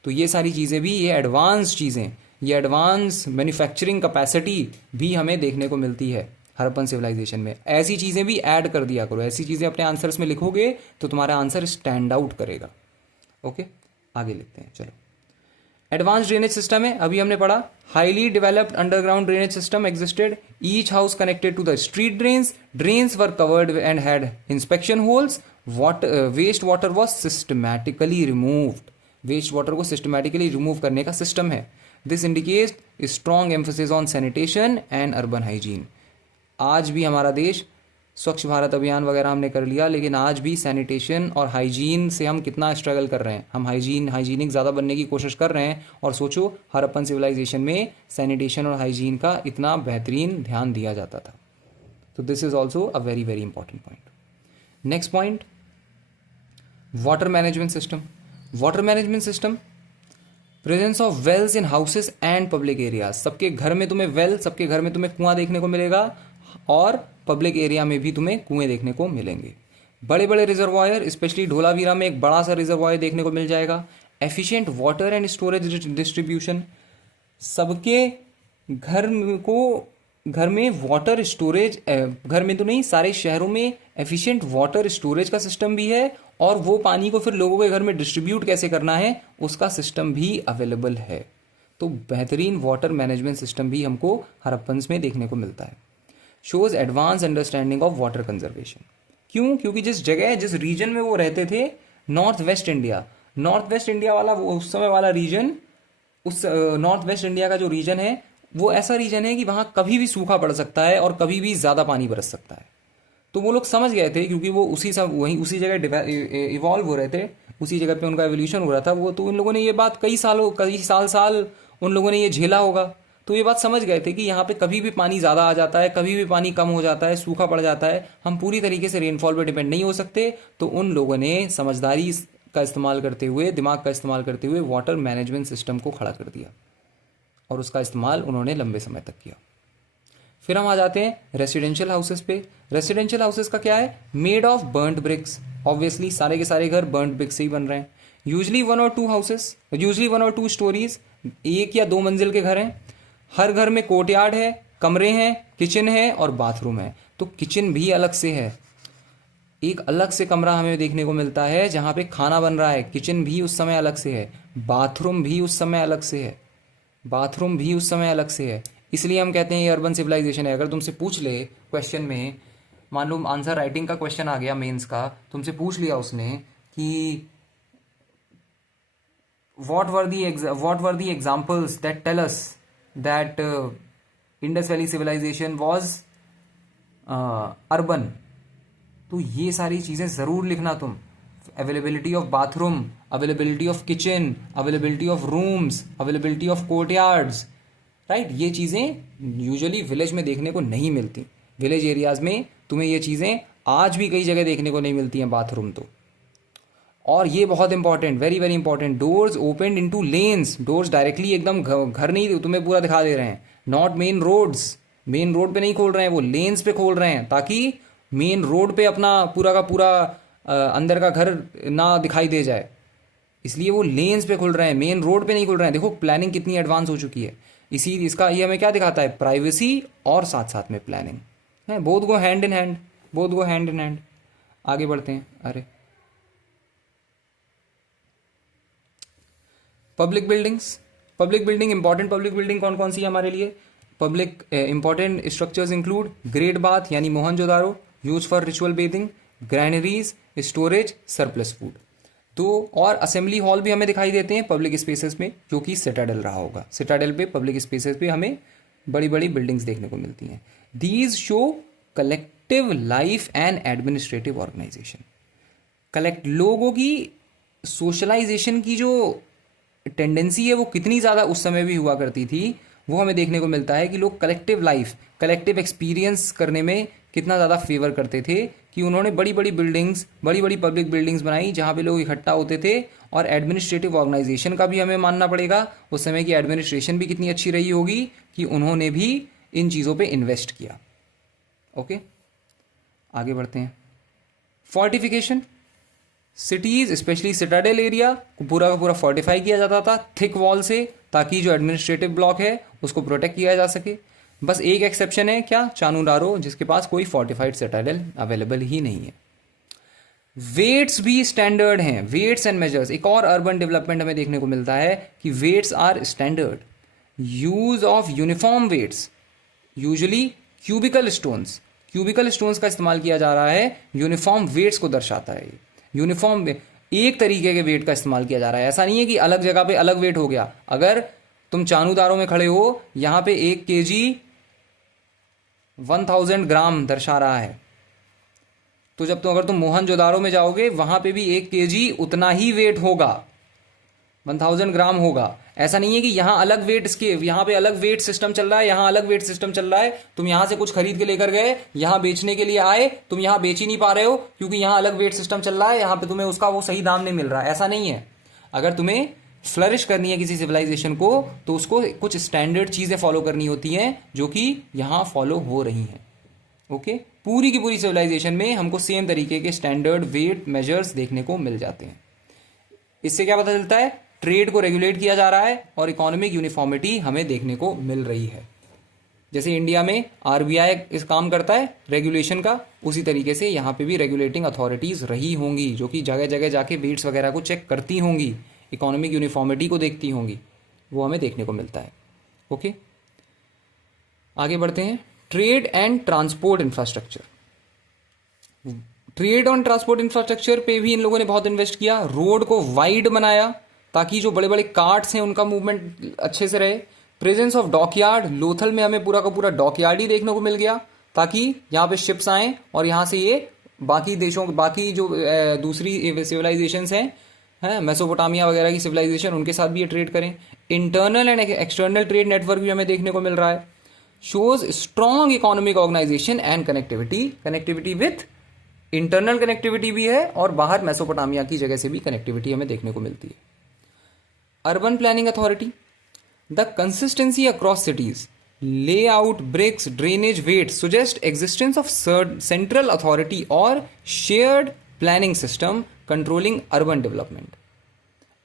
तो ये सारी चीज़ें भी, ये एडवांस चीज़ें, ये एडवांस मैन्युफैक्चरिंग कैपेसिटी भी हमें देखने को मिलती है हड़प्पन सिविलाइजेशन में। ऐसी चीज़ें भी ऐड कर दिया करो, ऐसी चीज़ें अपने आंसर्स में लिखोगे तो तुम्हारा आंसर स्टैंड आउट करेगा। ओके, आगे लिखते हैं, चलो। एडवांस ड्रेनेज सिस्टम है, अभी हमने पढ़ा। Highly developed underground drainage system existed, each house connected to the street drains were covered and had inspection holes, waste water was systematically removed, waste water को सिस्टमैटिकली रिमूव करने का system है। This indicate strong emphasis on sanitation and urban hygiene. आज भी हमारा देश, स्वच्छ भारत अभियान वगैरह हमने कर लिया, लेकिन आज भी सैनिटेशन और हाइजीन से हम कितना स्ट्रगल कर रहे हैं। हम हाइजीनिक ज़्यादा बनने की कोशिश कर रहे हैं, और सोचो हड़प्पन सिविलाइजेशन में सैनिटेशन और हाइजीन का इतना बेहतरीन ध्यान दिया जाता था। तो this is also a very very important point. Next point, water management system. Water management system, presence of wells in houses and public areas. सबके घर में तुम्हें वेल, सबके घर में तुम्हें कुआं देखने को मिलेगा, और पब्लिक एरिया में भी तुम्हें कुएं देखने को मिलेंगे। बड़े बड़े रिजर्वायर, स्पेशली ढोलावीरा में एक बड़ा सा रिजर्वायर देखने को मिल जाएगा। Efficient water and storage distribution, सबके घर में वाटर स्टोरेज, घर में तो नहीं, सारे शहरों में एफिशिएंट वाटर स्टोरेज का सिस्टम भी है, और वो पानी को फिर लोगों के घर में डिस्ट्रीब्यूट कैसे करना है उसका सिस्टम भी अवेलेबल है। तो बेहतरीन वाटर मैनेजमेंट सिस्टम भी हमको हड़प्पन्स में देखने को मिलता है। Shows advance understanding of water conservation. क्यों? क्योंकि जिस जगह, जिस रीजन में वो रहते थे, नॉर्थ वेस्ट इंडिया वाला, वो उस समय वाला रीजन, उस नॉर्थ वेस्ट इंडिया का जो रीजन है वो ऐसा रीजन है कि वहां कभी भी सूखा पड़ सकता है और कभी भी ज्यादा पानी बरस सकता है। तो वो लोग समझ गए थे, क्योंकि वो उसी जगह इवॉल्व हो रहे थे, उसी जगह पे उनका एवोल्यूशन हो रहा था वो, तो उन लोगों ने ये बात कई साल उन लोगों ने ये झेला होगा, तो ये बात समझ गए थे कि यहाँ पे कभी भी पानी ज़्यादा आ जाता है, कभी भी पानी कम हो जाता है, सूखा पड़ जाता है, हम पूरी तरीके से रेनफॉल पे डिपेंड नहीं हो सकते। तो उन लोगों ने समझदारी का इस्तेमाल करते हुए, दिमाग का इस्तेमाल करते हुए वाटर मैनेजमेंट सिस्टम को खड़ा कर दिया, और उसका इस्तेमाल उन्होंने लंबे समय तक किया। फिर हम आ जाते हैं रेसिडेंशियल हाउसेस पे। रेसिडेंशियल हाउसेस का क्या है? Made of burned bricks. Obviously सारे के सारे घर बर्न्ड ब्रिक्स से ही बन रहे हैं। यूजली 1 और 2 स्टोरीज, 1 या 2 मंजिल के घर हैं। हर घर में कोर्टयार्ड है, कमरे हैं, किचन है और बाथरूम है। तो किचन भी अलग से है, एक अलग से कमरा हमें देखने को मिलता है जहाँ पे खाना बन रहा है। किचन भी उस समय अलग से है, बाथरूम भी उस समय अलग से है। इसलिए हम कहते हैं ये अर्बन सिविलाइजेशन है। अगर तुमसे पूछ ले क्वेश्चन में, मान लो आंसर राइटिंग का क्वेश्चन आ गया मेंस का, तुमसे पूछ लिया उसने कि what were the examples that tell us that Indus Valley civilization was urban, तो ये सारी चीज़ें ज़रूर लिखना तुम। Availability of bathroom, availability of kitchen, availability of rooms, availability of courtyards, right. ये चीज़ें यूजुअली विलेज में देखने को नहीं मिलती। विलेज एरियाज में तुम्हें ये चीज़ें आज भी कई जगह देखने को नहीं मिलती हैं, बाथरूम तो। और ये बहुत important, very very important, doors open into lanes. Doors directly एकदम घर नहीं तुम्हें पूरा दिखा दे रहे हैं, not main roads. Main road पे नहीं खोल रहे हैं, वो लेन्स पे खोल रहे हैं ताकि मेन रोड पे अपना पूरा का पूरा अंदर का घर ना दिखाई दे जाए, इसलिए वो लेन्स पे खुल रहे हैं, मेन रोड पे नहीं खुल रहे हैं। देखो प्लानिंग कितनी एडवांस हो चुकी है। इसी इसका ये हमें क्या दिखाता है, प्राइवेसी और साथ साथ में प्लानिंग है, both go hand in hand, both go hand in hand. आगे बढ़ते हैं। अरे public buildings, public building, important public building कौन कौन सी है हमारे लिए? Public important structures include great bath यानी Mohenjodaro, use for ritual bathing, granaries, storage, surplus food. तो और असेंबली हॉल भी हमें दिखाई देते हैं पब्लिक स्पेसेस में, जो कि सिटाडेल रहा होगा। सिटाडेल पे पब्लिक स्पेसेस पे हमें बड़ी बड़ी बिल्डिंग्स देखने को मिलती हैं। These show collective life and administrative organization. Collect लोगों की सोशलाइजेशन की जो टेंडेंसी है वो कितनी ज़्यादा उस समय भी हुआ करती थी, वो हमें देखने को मिलता है कि लोग कलेक्टिव लाइफ, कलेक्टिव एक्सपीरियंस करने में कितना ज़्यादा फेवर करते थे कि उन्होंने बड़ी बड़ी बिल्डिंग्स, बड़ी बड़ी पब्लिक बिल्डिंग्स बनाई जहाँ पे लोग इकट्ठा होते थे। और एडमिनिस्ट्रेटिव ऑर्गेनाइजेशन का भी हमें मानना पड़ेगा, उस समय की एडमिनिस्ट्रेशन भी कितनी अच्छी रही होगी कि उन्होंने भी इन चीज़ों पे इन्वेस्ट किया। ओके, आगे बढ़ते हैं। Fortification, cities specially Citadel area को पूरा का पूरा फोर्टिफाई किया जाता था थिक वॉल से, ताकि जो एडमिनिस्ट्रेटिव ब्लॉक है उसको प्रोटेक्ट किया जा सके। बस एक एक्सेप्शन है, क्या? चानूरारो, जिसके पास कोई फोर्टिफाइड सिटाडेल अवेलेबल ही नहीं है। वेट्स भी स्टैंडर्ड हैं, वेट्स एंड मेजर्स। एक और अर्बन डेवलपमेंट हमें देखने को मिलता है कि weights are standard. Use of uniform weights, usually cubical stones, cubical stones का इस्तेमाल किया जा रहा है, यूनिफॉर्म वेट्स को दर्शाता है। यूनिफॉर्म एक तरीके के वेट का इस्तेमाल किया जा रहा है, ऐसा नहीं है कि अलग जगह पे अलग वेट हो गया। अगर तुम चानूदारों में खड़े हो, यहां पे 1 kg 1000 ग्राम दर्शा रहा है, तो जब अगर तुम मोहनजोदारो में जाओगे वहां पे भी 1 kg उतना ही वेट होगा, 1000 ग्राम होगा। ऐसा नहीं है कि यहां अलग वेट, इसके यहां पे अलग वेट सिस्टम चल रहा है, यहां अलग वेट सिस्टम चल रहा है। तुम यहां से कुछ खरीद के लेकर गए, यहां बेचने के लिए आए, तुम यहां बेच ही नहीं पा रहे हो क्योंकि यहां अलग वेट सिस्टम चल रहा है, यहां पे तुम्हें उसका वो सही दाम नहीं मिल रहा है। ऐसा नहीं है। अगर तुम्हें फ्लरिश करनी है किसी सिविलाइजेशन को, तो उसको कुछ स्टैंडर्ड चीजें फॉलो करनी होती हैं, जो कि यहां फॉलो हो रही हैं। ओके, पूरी की पूरी सिविलाइजेशन में हमको सेम तरीके के स्टैंडर्ड वेट मेजर्स देखने को मिल जाते हैं। इससे क्या पता चलता है? ट्रेड को रेगुलेट किया जा रहा है और इकोनॉमिक यूनिफॉर्मिटी हमें देखने को मिल रही है। जैसे इंडिया में आरबीआई इस काम करता है रेगुलेशन का, उसी तरीके से यहाँ पे भी रेगुलेटिंग अथॉरिटीज रही होंगी, जो कि जगह जगह जाके वेट्स वगैरह को चेक करती होंगी, इकोनॉमिक यूनिफॉर्मिटी को देखती होंगी, वो हमें देखने को मिलता है। ओके, आगे बढ़ते हैं। Trade and transport infrastructure. Trade और ट्रांसपोर्ट इंफ्रास्ट्रक्चर पे भी इन लोगों ने बहुत इन्वेस्ट किया। रोड को वाइड बनाया ताकि जो बड़े बड़े कार्ट्स हैं उनका मूवमेंट अच्छे से रहे। प्रेजेंस ऑफ डॉकयार्ड, लोथल में हमें पूरा का पूरा डॉकयार्ड ही देखने को मिल गया, ताकि यहाँ पे शिप्स आए और यहाँ से ये बाकी देशों, बाकी जो दूसरी सिविलाइजेशंस हैं मेसोपोटामिया वगैरह की सिविलाइजेशन, उनके साथ भी ये ट्रेड करें। Internal and external trade network भी हमें देखने को मिल रहा है। Shows strong economic organization and connectivity, connectivity with internal connectivity भी है और बाहर मेसोपोटामिया की जगह से भी कनेक्टिविटी हमें देखने को मिलती है। Urban planning authority, the consistency across cities, layout, bricks, drainage, weight suggest existence of central authority और shared planning system controlling urban development.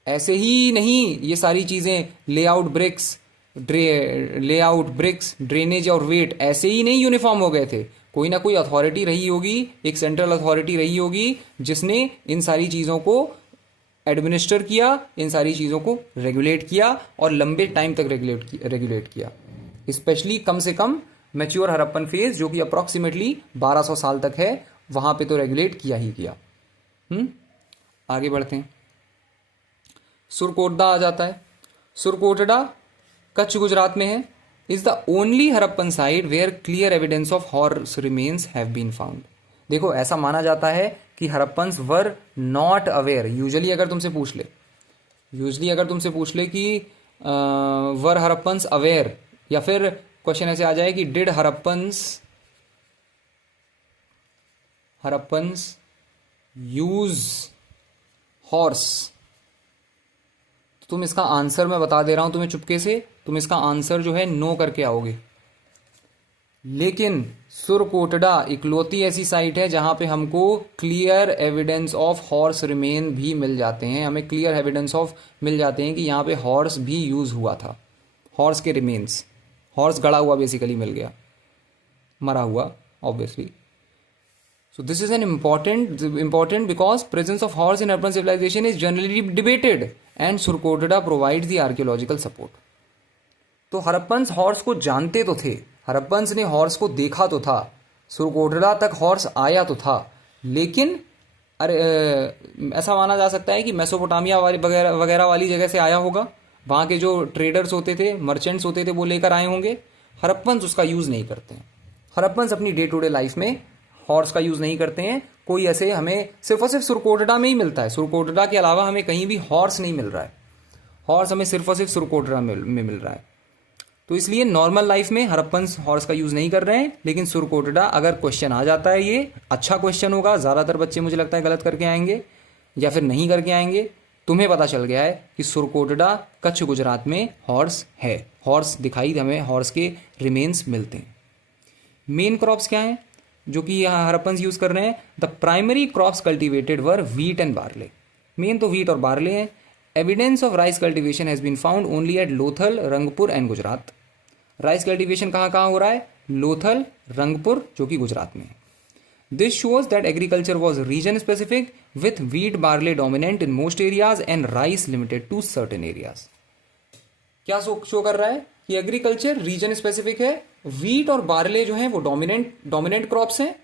ऐसे ही नहीं ये सारी चीजें, लेआउट ब्रिक्स, ड्रेनेज और वेट ऐसे ही नहीं यूनिफॉर्म हो गए थे। कोई ना कोई अथॉरिटी रही होगी, एक सेंट्रल अथॉरिटी रही होगी जिसने इन सारी चीज़ों को एडमिनिस्टर किया, इन सारी चीज़ों को रेगुलेट किया और लंबे टाइम तक रेगुलेट किया। स्पेशली कम से कम मैच्योर हड़प्पन फेज, जो कि अप्रॉक्सीमेटली 1200 साल तक है, वहां पे तो रेगुलेट किया ही किया। आगे बढ़ते हैं। सुरकोटदा आ जाता है। सुरकोटडा कच्छ गुजरात में है। Is the only Harappan site where clear evidence of horse remains have been found. देखो, ऐसा माना जाता है कि Harappans were not aware. Usually अगर तुमसे पूछ ले कि वर हड़प्पन्स अवेयर, या फिर क्वेश्चन ऐसे आ जाए कि डिड हड़प्पन्स यूज हॉर्स, तुम इसका आंसर मैं बता दे रहा हूं तुम्हें चुपके से, तुम इसका आंसर जो है नो करके आओगे। लेकिन सुरकोटड़ा इकलौती ऐसी साइट है जहां पे हमको clear evidence of horse remain भी मिल जाते हैं, हमें क्लियर एविडेंस ऑफ मिल जाते हैं कि यहाँ पे हॉर्स भी यूज हुआ था, हॉर्स के रिमेन्स, हॉर्स गड़ा हुआ बेसिकली मिल गया, मरा हुआ obviously. So this is an important because presence of horse in urban civilization is generally debated and Surkotada provides the archaeological support. तो हड़प्पन्स हॉर्स को जानते तो थे, हड़प्पन्स ने हॉर्स को देखा तो था, सुरकोटड़ा तक हॉर्स आया तो था, लेकिन अरे ऐसा माना जा सकता है कि मेसोपोटामिया वाली वगैरह वगैरह वाली जगह से आया होगा, वहाँ के जो ट्रेडर्स होते थे, मर्चेंट्स होते थे, वो लेकर आए होंगे. हड़प्पन्स उसका यूज़ नहीं करते हैं. हड़प्पन्स अपनी डे टू डे लाइफ में हॉर्स का यूज़ नहीं करते हैं. कोई ऐसे हमें सिर्फ और सिर्फ सुरकोटड़ा में ही मिलता है, सुरकोटड़ा के अलावा हमें कहीं भी हॉर्स नहीं मिल रहा है. हॉर्स हमें सिर्फ और सिर्फ सुरकोटड़ा में मिल रहा है. तो इसलिए नॉर्मल लाइफ में हड़प्पन्स हॉर्स का यूज़ नहीं कर रहे हैं. लेकिन सुरकोटड़ा अगर क्वेश्चन आ जाता है, ये अच्छा क्वेश्चन होगा, ज़्यादातर बच्चे मुझे लगता है गलत करके आएंगे या फिर नहीं करके आएंगे. तुम्हें पता चल गया है कि सुरकोटड़ा कच्छ गुजरात में हॉर्स है, हॉर्स दिखाई, हमें हॉर्स के रिमेन्स मिलते हैं. मेन क्रॉप्स क्या हैं जो कि यहाँ हड़प्पन्स यूज़ कर रहे हैं? The primary crops cultivated were wheat and barley. Main तो व्हीट और बार्ले हैं. Evidence of rice cultivation has been found only at Lothal, Rangpur and Gujarat. Rice cultivation कहाँ कहाँ हो रहा है? लोथल, रंगपुर, जो कि गुजरात में है. This shows that agriculture was region specific with wheat barley dominant in most areas and rice limited to certain areas. क्या शो कर रहा है कि एग्रीकल्चर रीजन स्पेसिफिक है, व्हीट और बार्ले जो है वो डोमिनेंट क्रॉप्स हैं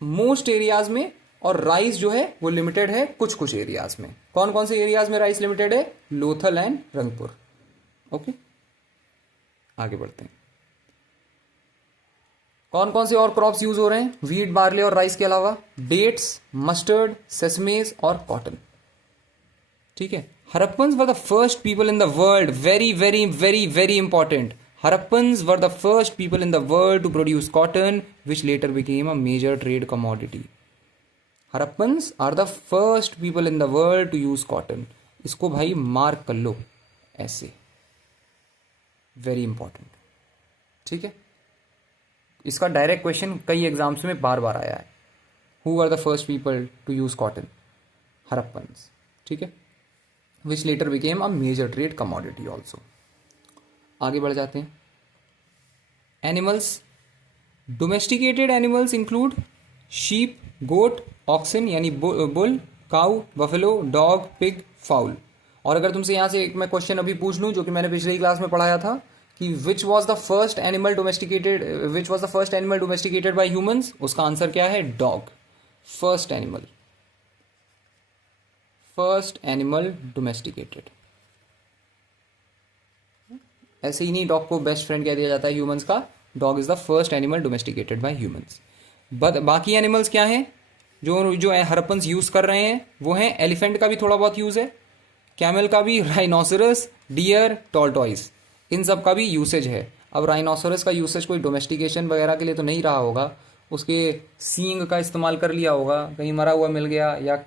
मोस्ट एरियाज में, और राइस जो है वो लिमिटेड है कुछ कुछ एरियाज में. कौन कौन से एरियाज में राइस लिमिटेड है? लोथल एंड रंगपुर. ओके, आगे बढ़ते हैं. कौन कौन से और क्रॉप्स यूज हो रहे हैं व्हीट, बार्ले और राइस के अलावा? डेट्स, मस्टर्ड, सेसमेज और कॉटन. ठीक है. Harappans were the first people in the world, very important. Harappans were the first people in the world to produce cotton, which later became a major trade commodity. Harappans are the first people in the world to use cotton. इसको भाई mark कर लो ऐसे, very important. ठीक है. इसका direct question कई exams में बार बार आया है. Who were the first people to use cotton? Harappans. ठीक है. which later became a major trade commodity also. आगे बढ़ जाते हैं. Animals. Domesticated animals include sheep, goat, oxen यानी bull, cow, buffalo, dog, pig, fowl. और अगर तुमसे यहाँ से एक मैं क्वेश्चन अभी पूछ लूँ जो कि मैंने पिछली क्लास में पढ़ाया था कि which was the first animal domesticated bye humans, उसका आंसर क्या है? डॉग. First animal domesticated. ऐसे ही नहीं डॉग को बेस्ट फ्रेंड कह दिया जाता है ह्यूमंस का. Dog is the first animal domesticated bye humans. बाकी एनिमल्स क्या हैं जो हड़प्पन्स यूज कर रहे हैं? वो हैं एलिफेंट का भी थोड़ा बहुत यूज है, कैमल का भी, राइनोसरस, डियर, टॉर्टॉइस, इन सब का भी यूसेज है. अब राइनोसरस का यूसेज कोई डोमेस्टिकेशन वगैरह के लिए तो नहीं रहा होगा, उसके सींग का इस्तेमाल कर लिया होगा, कहीं मरा हुआ मिल गया, या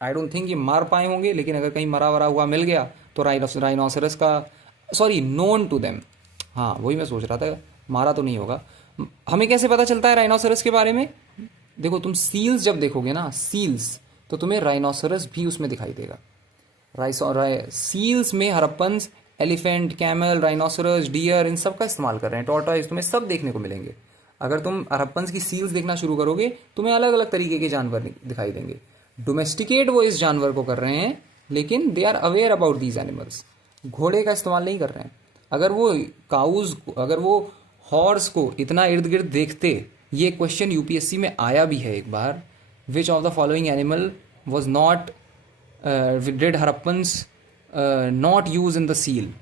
आई डोंट थिंक ये मार पाए होंगे, लेकिन अगर कहीं मरा वरा हुआ मिल गया तो राइनोसरस का, सॉरी, नोन टू देम, हाँ वही मैं सोच रहा था, मारा तो नहीं होगा. हमें कैसे पता चलता है राइनोसरस के बारे में? देखो तुम सील्स जब देखोगे ना, सील्स, तो तुम्हें राइनोसरस भी उसमें दिखाई देगा. सील्स में Harappans elephant, camel, rhinoceros, deer, इन सब का इस्तेमाल कर रहे हैं. टॉर्टॉइस तुम्हें सब देखने को मिलेंगे. अगर तुम हड़प्पन्स की सील्स देखना शुरू करोगे तुम्हें अलग अलग तरीके के जानवर दिखाई देंगे. डोमेस्टिकेट वो इस जानवर को कर रहे हैं, लेकिन they are aware about these animals. घोड़े का इस्तेमाल नहीं कर रहे हैं. अगर वो हॉर्स को इतना इर्द गिर्द देखते, ये क्वेश्चन यूपीएससी में आया भी है एक बार, which of the following animal was not did Harappans not use in the seal.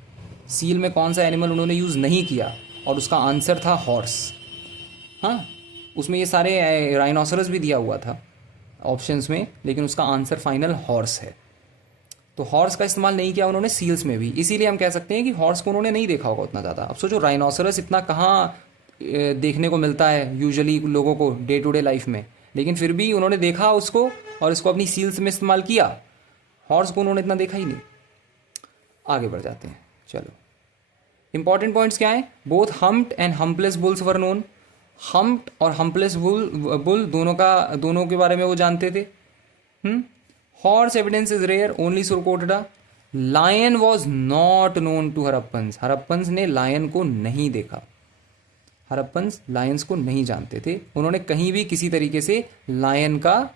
Seal में कौन सा एनिमल उन्होंने यूज नहीं किया, और उसका आंसर था हॉर्स. हाँ, उसमें ये सारे राइनोसरस भी दिया हुआ था ऑप्शंस में, लेकिन उसका आंसर फाइनल हॉर्स है. तो हॉर्स का इस्तेमाल नहीं किया उन्होंने सील्स में भी, इसीलिए हम कह सकते हैं कि हॉर्स को उन्होंने नहीं देखा होगा उतना ज़्यादा. अब सोचो राइनोसरस इतना कहाँ देखने को मिलता है यूजुअली लोगों को डे टू डे लाइफ में, लेकिन फिर भी उन्होंने देखा उसको और इसको अपनी सील्स में इस्तेमाल किया. हॉर्स को उन्होंने इतना देखा ही नहीं. आगे बढ़ जाते हैं. चलो, इंपॉर्टेंट पॉइंट्स क्या है? Both humped and humpless bulls were known. Humped और हम्पलेस बुल दोनों के बारे में वो जानते थे। Horse evidence is rare, only Surkotada. Lion was not known to Harappans, Harappans ने लायन को नहीं देखा, हरप्पन्स लायंस को नहीं जानते थे, उन्होंने कहीं भी किसी तरीके से लायन का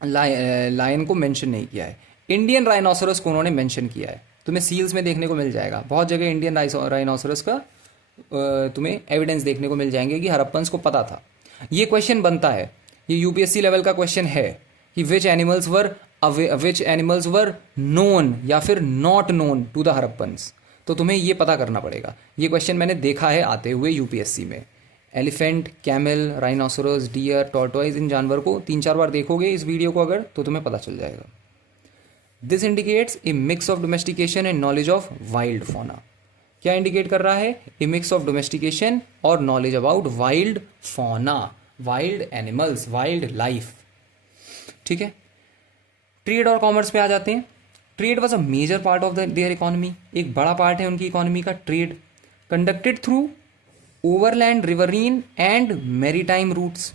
लायन को मेंशन नहीं किया है। इंडियन राइनोसरस को उन्होंने मेंशन किया है, तुम्हें सील्स में देखने को मिल जाएगा, बहुत जगह इंडियन राइनोसरस का तुम्हें एविडेंस देखने को मिल जाएंगे कि हरप्पन्स को पता था। ये क्वेश्चन बनता है, ये यूपीएससी लेवल का क्वेश्चन है कि विच एनिमल्स वर नोन या फिर not known to the Harappans, तो तुम्हें ये पता करना पड़ेगा। ये क्वेश्चन मैंने देखा है आते हुए यूपीएससी में। Elephant, camel, rhinoceros, deer, tortoise, इन जानवर को 3-4 बार देखोगे इस वीडियो को अगर, तो तुम्हें पता चल जाएगा। This indicates a mix of domestication and knowledge of wild fauna. क्या इंडिकेट कर रहा है? ए मिक्स ऑफ डोमेस्टिकेशन और knowledge about wild fauna, wild animals, wild life. ठीक है, ट्रेड और कॉमर्स पे आ जाते हैं। Trade was a major part of their economy, एक बड़ा पार्ट है उनकी इकोनॉमी का trade. Conducted through overland, riverine and maritime routes.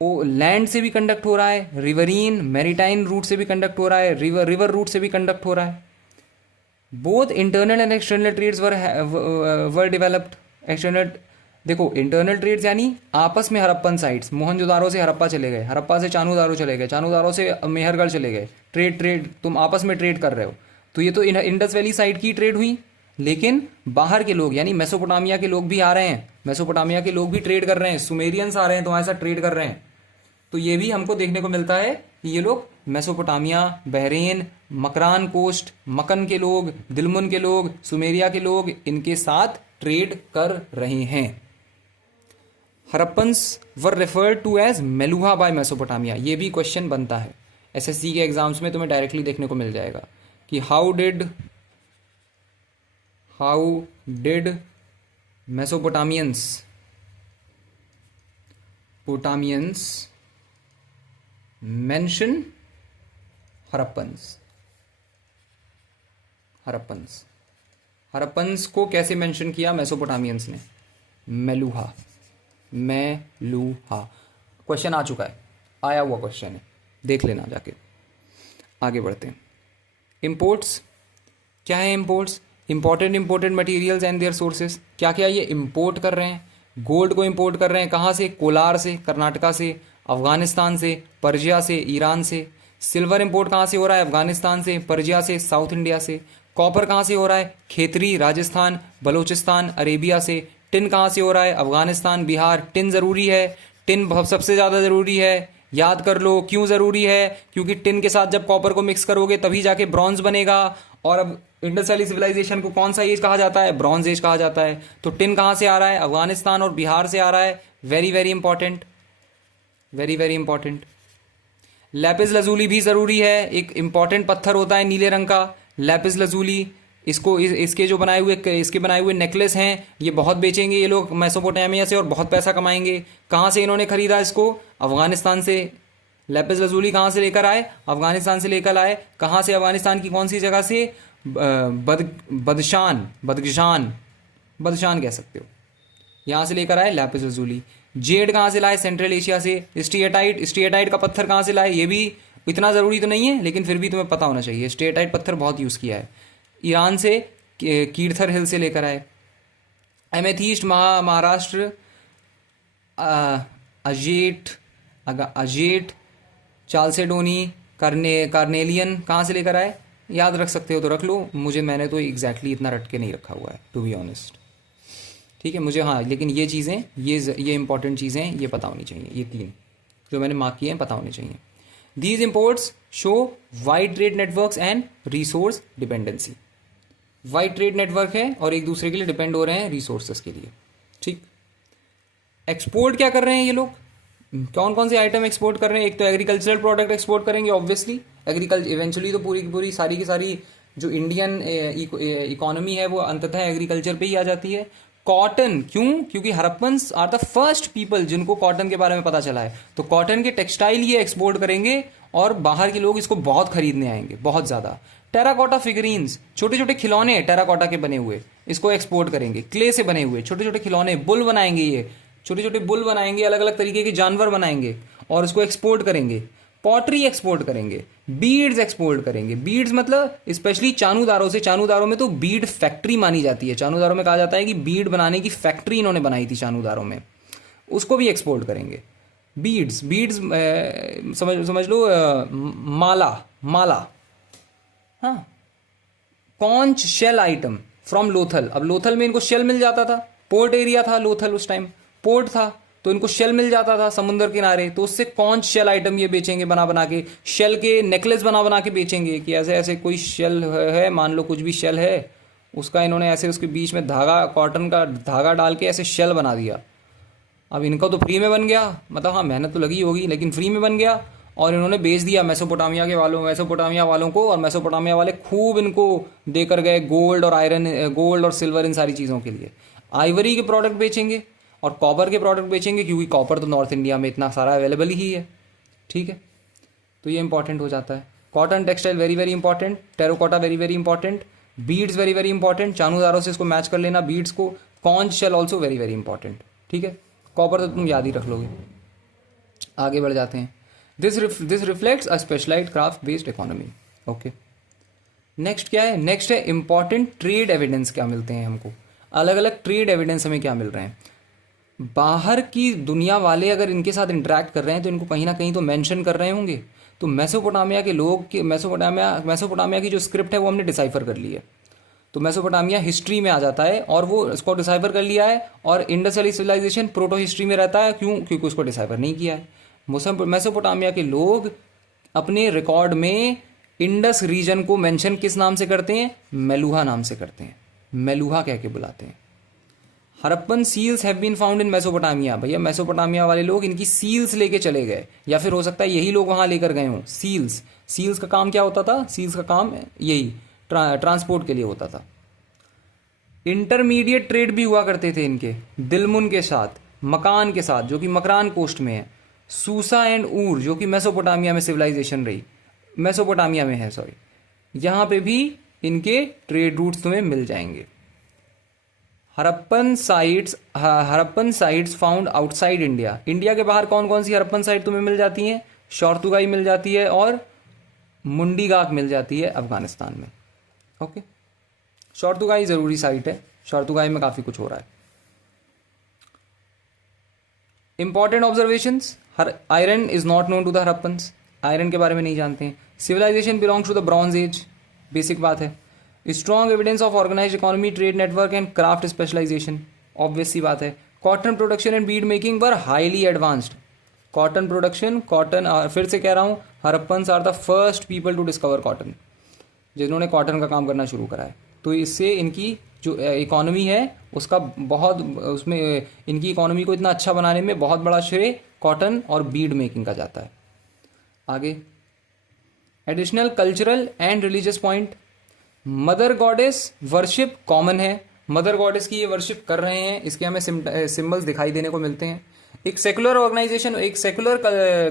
Land से भी कंडक्ट हो रहा है, रिवरीन मैरीटाइम रूट से भी कंडक्ट हो रहा है, रिवर रूट से भी कंडक्ट हो रहा है। Both internal and external trades were developed. External देखो, इंटरनल ट्रेड्स यानी आपस में हरप्पन साइट्स, मोहनजोदारो से हरप्पा चले गए, हरप्पा से चानूदारो चले गए, चानूदारो से मेहरगढ़ चले गए, ट्रेड तुम आपस में ट्रेड कर रहे हो, तो ये तो इंडस वैली साइड की ट्रेड हुई। लेकिन बाहर के लोग यानी मेसोपोटामिया के लोग भी आ रहे हैं, मेसोपोटामिया के लोग भी ट्रेड कर रहे हैं, सुमेरियंस आ रहे हैं तुम्हारे साथ ट्रेड कर रहे हैं, तो ये भी हमको देखने को मिलता है कि ये लोग मेसोपोटामिया, बहरीन, मकरान कोस्ट, मकन के लोग, दिलमुन के लोग, सुमेरिया के लोग इनके साथ ट्रेड कर रहे हैं। Harappans were referred to as Meluha by Mesopotamia, ये भी क्वेश्चन बनता है एसएससी के एग्जाम्स में, तुम्हें डायरेक्टली देखने को मिल जाएगा कि हाउ डिड मेसोपोटामियंस मेंशन हरप्पन्स को कैसे मेंशन किया मेसोपोटामियंस ने? मेलुहा क्वेश्चन आ चुका है, आया हुआ क्वेश्चन है, देख लेना जाके। आगे बढ़ते हैं। इंपोर्ट्स क्या है? Imports important materials and their sources. क्या क्या ये इंपोर्ट कर रहे हैं? गोल्ड को इंपोर्ट कर रहे हैं, कहाँ से? कोलार से, कर्नाटका से, अफगानिस्तान से, पर्जिया से, ईरान से। सिल्वर इंपोर्ट कहाँ से हो रहा है? अफगानिस्तान से, पर्जिया से, साउथ इंडिया से। कॉपर कहाँ से हो रहा है? खेतरी, राजस्थान, बलूचिस्तान, अरेबिया से। टिन कहाँ से हो रहा है? अफगानिस्तान, बिहार। टिन ज़रूरी है, टिन सबसे ज़्यादा ज़रूरी है, याद कर लो। क्यों ज़रूरी है? क्योंकि टिन के साथ जब कॉपर को मिक्स करोगे तभी जाके ब्रॉन्ज बनेगा। और अब इंडस वैली सिविलाइजेशन को कौन सा एज कहा जाता है? ब्रॉन्ज एज कहा जाता है। तो टिन कहाँ से आ रहा है? अफगानिस्तान और बिहार से आ रहा है। Very very important, very very important. Lapis lazuli भी ज़रूरी है, एक इंपॉर्टेंट पत्थर होता है नीले रंग का, लैपिस लजूली। इसको इसके जो बनाए हुए नेकलेस हैं, ये बहुत बेचेंगे ये लोग मेसोपोटामिया से और बहुत पैसा कमाएंगे। कहाँ से इन्होंने खरीदा इसको? अफगानिस्तान से। लैपिस लजूली कहाँ से लेकर आए? अफगानिस्तान से लेकर आए। कहाँ से? अफगानिस्तान की कौन सी जगह से? बदशान कह सकते हो, यहाँ से लेकर आए लैपिस लजूली। जेड कहाँ से लाए? सेंट्रल एशिया से। स्टीएटाइट का पत्थर कहाँ से लाए? ये भी इतना ज़रूरी तो नहीं है, लेकिन फिर भी तुम्हें पता होना चाहिए। स्टीएटाइट पत्थर बहुत यूज़ किया है। ईरान से, कीर्थर हिल से लेकर आए। एमेथीस्ट महाराष्ट्र। अजेट, चालसेडोनी, कार्नेलियन कहाँ से लेकर आए? याद रख सकते हो तो रख लो, मैंने तो एग्जैक्टली इतना रट के नहीं रखा हुआ है टू बी ऑनेस्ट। ठीक है, मुझे हाँ, लेकिन ये चीज़ें, ये इंपॉर्टेंट चीज़ें ये पता होनी चाहिए, ये 3 जो मैंने मार्क किए हैं पता होने चाहिए। These imports show wide trade networks and resource dependency. Wide trade network है और एक दूसरे के लिए डिपेंड हो रहे हैं रिसोर्सेस के लिए। ठीक, एक्सपोर्ट क्या कर रहे हैं ये लोग? कौन कौन से आइटम एक्सपोर्ट कर रहे हैं? एक तो एग्रीकल्चरल प्रोडक्ट एक्सपोर्ट करेंगे ऑब्वियसली, इवेंचुअली तो पूरी की पूरी सारी की सारी जो इंडियन इकोनॉमी है वो अंततः एग्रीकल्चर पे ही आ जाती है। कॉटन, क्यों? क्योंकि Harappans are the first people जिनको कॉटन के बारे में पता चला है, तो कॉटन के टेक्सटाइल ये एक्सपोर्ट करेंगे और बाहर के लोग इसको बहुत खरीदने आएंगे, बहुत ज्यादा। टेराकोटा फिगरीन्स, छोटे छोटे खिलौने टेराकोटा के बने हुए, इसको एक्सपोर्ट करेंगे। क्ले से बने हुए छोटे छोटे खिलौने, बुल बनाएंगे, ये छोटे छोटे बुल बनाएंगे, अलग अलग तरीके के जानवर बनाएंगे और इसको एक्सपोर्ट करेंगे। पॉटरी एक्सपोर्ट करेंगे, बीड्स एक्सपोर्ट करेंगे। बीड्स मतलब स्पेशली चानूदारों से, चानूदारों में तो बीड फैक्ट्री मानी जाती है, चानूदारों में कहा जाता है कि बीड बनाने की फैक्ट्री इन्होंने बनाई थी चानूदारों में, उसको भी एक्सपोर्ट करेंगे। बीड्स, बीड्स समझ लो माला, माला, हाँ। Conch shell item from Lothal, अब लोथल में इनको शेल मिल जाता था, पोर्ट एरिया था लोथल, उस टाइम पोर्ट था, तो इनको शेल मिल जाता था समुद्र किनारे, तो उससे कॉन्च शेल आइटम ये बेचेंगे, बना बना के शेल के नेकलेस बना बना के बेचेंगे कि ऐसे ऐसे कोई शेल है, मान लो कुछ भी शेल है, उसका इन्होंने ऐसे उसके बीच में धागा, कॉटन का धागा डाल के ऐसे शेल बना दिया। अब इनका तो फ्री में बन गया, मतलब हाँ मेहनत तो लगी होगी लेकिन फ्री में बन गया, और इन्होंने बेच दिया मेसोपोटामिया के वालों, मेसोपोटामिया वालों को, और मेसोपोटामिया वाले खूब इनको देकर गए गोल्ड और आयरन, गोल्ड और सिल्वर, इन सारी चीज़ों के लिए। आइवरी के प्रोडक्ट बेचेंगे और कॉपर के प्रोडक्ट बेचेंगे, क्योंकि कॉपर तो नॉर्थ इंडिया में इतना सारा अवेलेबल ही है, ठीक है। तो ये इंपॉर्टेंट हो जाता है। Cotton textile very very important, terracotta very very important, beads very very important, चानूदारों से इसको मैच कर लेना बीड्स को, conch shell also very very important, ठीक है। कॉपर तो तुम याद ही रख लोगे। आगे बढ़ जाते हैं। This reflects a specialized craft based economy, okay. Next क्या है? नेक्स्ट है इंपॉर्टेंट ट्रेड एविडेंस क्या मिलते हैं हमको, अलग अलग ट्रेड एविडेंस हमें क्या मिल रहे हैं। बाहर की दुनिया वाले अगर इनके साथ इंटरेक्ट कर रहे हैं तो इनको कहीं ना कहीं तो मेंशन कर रहे होंगे। तो मेसोपोटामिया के लोग के मेसोपोटामिया की जो स्क्रिप्ट है वो हमने डिसाइफर कर ली है, तो मेसोपोटामिया हिस्ट्री में आ जाता है और वो इसको डिसाइफर कर लिया है, और Indus valley civilization proto history में रहता है, क्यों? क्योंकि उसको डिसाइफर नहीं किया है। मेसोपोटामिया के लोग अपने रिकॉर्ड में इंडस रीजन को मेंशन किस नाम से करते हैं? मेलुहा नाम से करते हैं, मेलुहा कह के बुलाते हैं। Harappan seals have been found in Mesopotamia, भैया मेसोपोटामिया वाले लोग इनकी सील्स लेके चले गए, या फिर हो सकता है यही लोग वहां लेकर गए हों सील्स। सील्स का काम क्या होता था? सील्स का काम यही ट्रांसपोर्ट के लिए होता था। इंटरमीडिएट ट्रेड भी हुआ करते थे इनके, दिलमुन के साथ, मकान के साथ जो कि मकरान कोस्ट में है, सूसा एंड ऊर जो कि मेसोपोटामिया में सिविलाइजेशन रही, मेसोपोटामिया में है सॉरी, यहां पे भी इनके ट्रेड रूट्स तुम्हें मिल जाएंगे। Harappan sites found outside India, India के बाहर कौन कौन सी हड़प्पन साइट तुम्हें मिल जाती हैं? शौर्तुगाई मिल जाती है और मुंडीगाक मिल जाती है अफगानिस्तान में, ओके। शौर्तुगाई जरूरी साइट है, शौर्तुगाई में काफी कुछ हो रहा है। Important observations, iron is not known to the Harappans, iron के बारे में नहीं जानते हैं। Civilization belongs to the Bronze Age, basic बात है। Strong evidence of organized economy, trade network and craft specialization, obvious सी बात है। Cotton production and bead making were highly advanced, cotton production, cotton, फिर से कह रहा हूं, Harappans are the first people to discover cotton, जिन्होंने कॉटन का काम करना शुरू करा है। तो इससे इनकी जो इकोनॉमी है उसका बहुत, उसमें इनकी इकोनॉमी को इतना अच्छा बनाने में बहुत बड़ा श्रेय कॉटन और बीड मेकिंग का जाता है। आगे additional cultural and religious point, mother goddess worship common है, मदर गॉडेस की ये वर्शिप कर रहे हैं, इसके हमें सिंबल्स दिखाई देने को मिलते हैं। एक सेकुलर ऑर्गेनाइजेशन, एक सेकुलर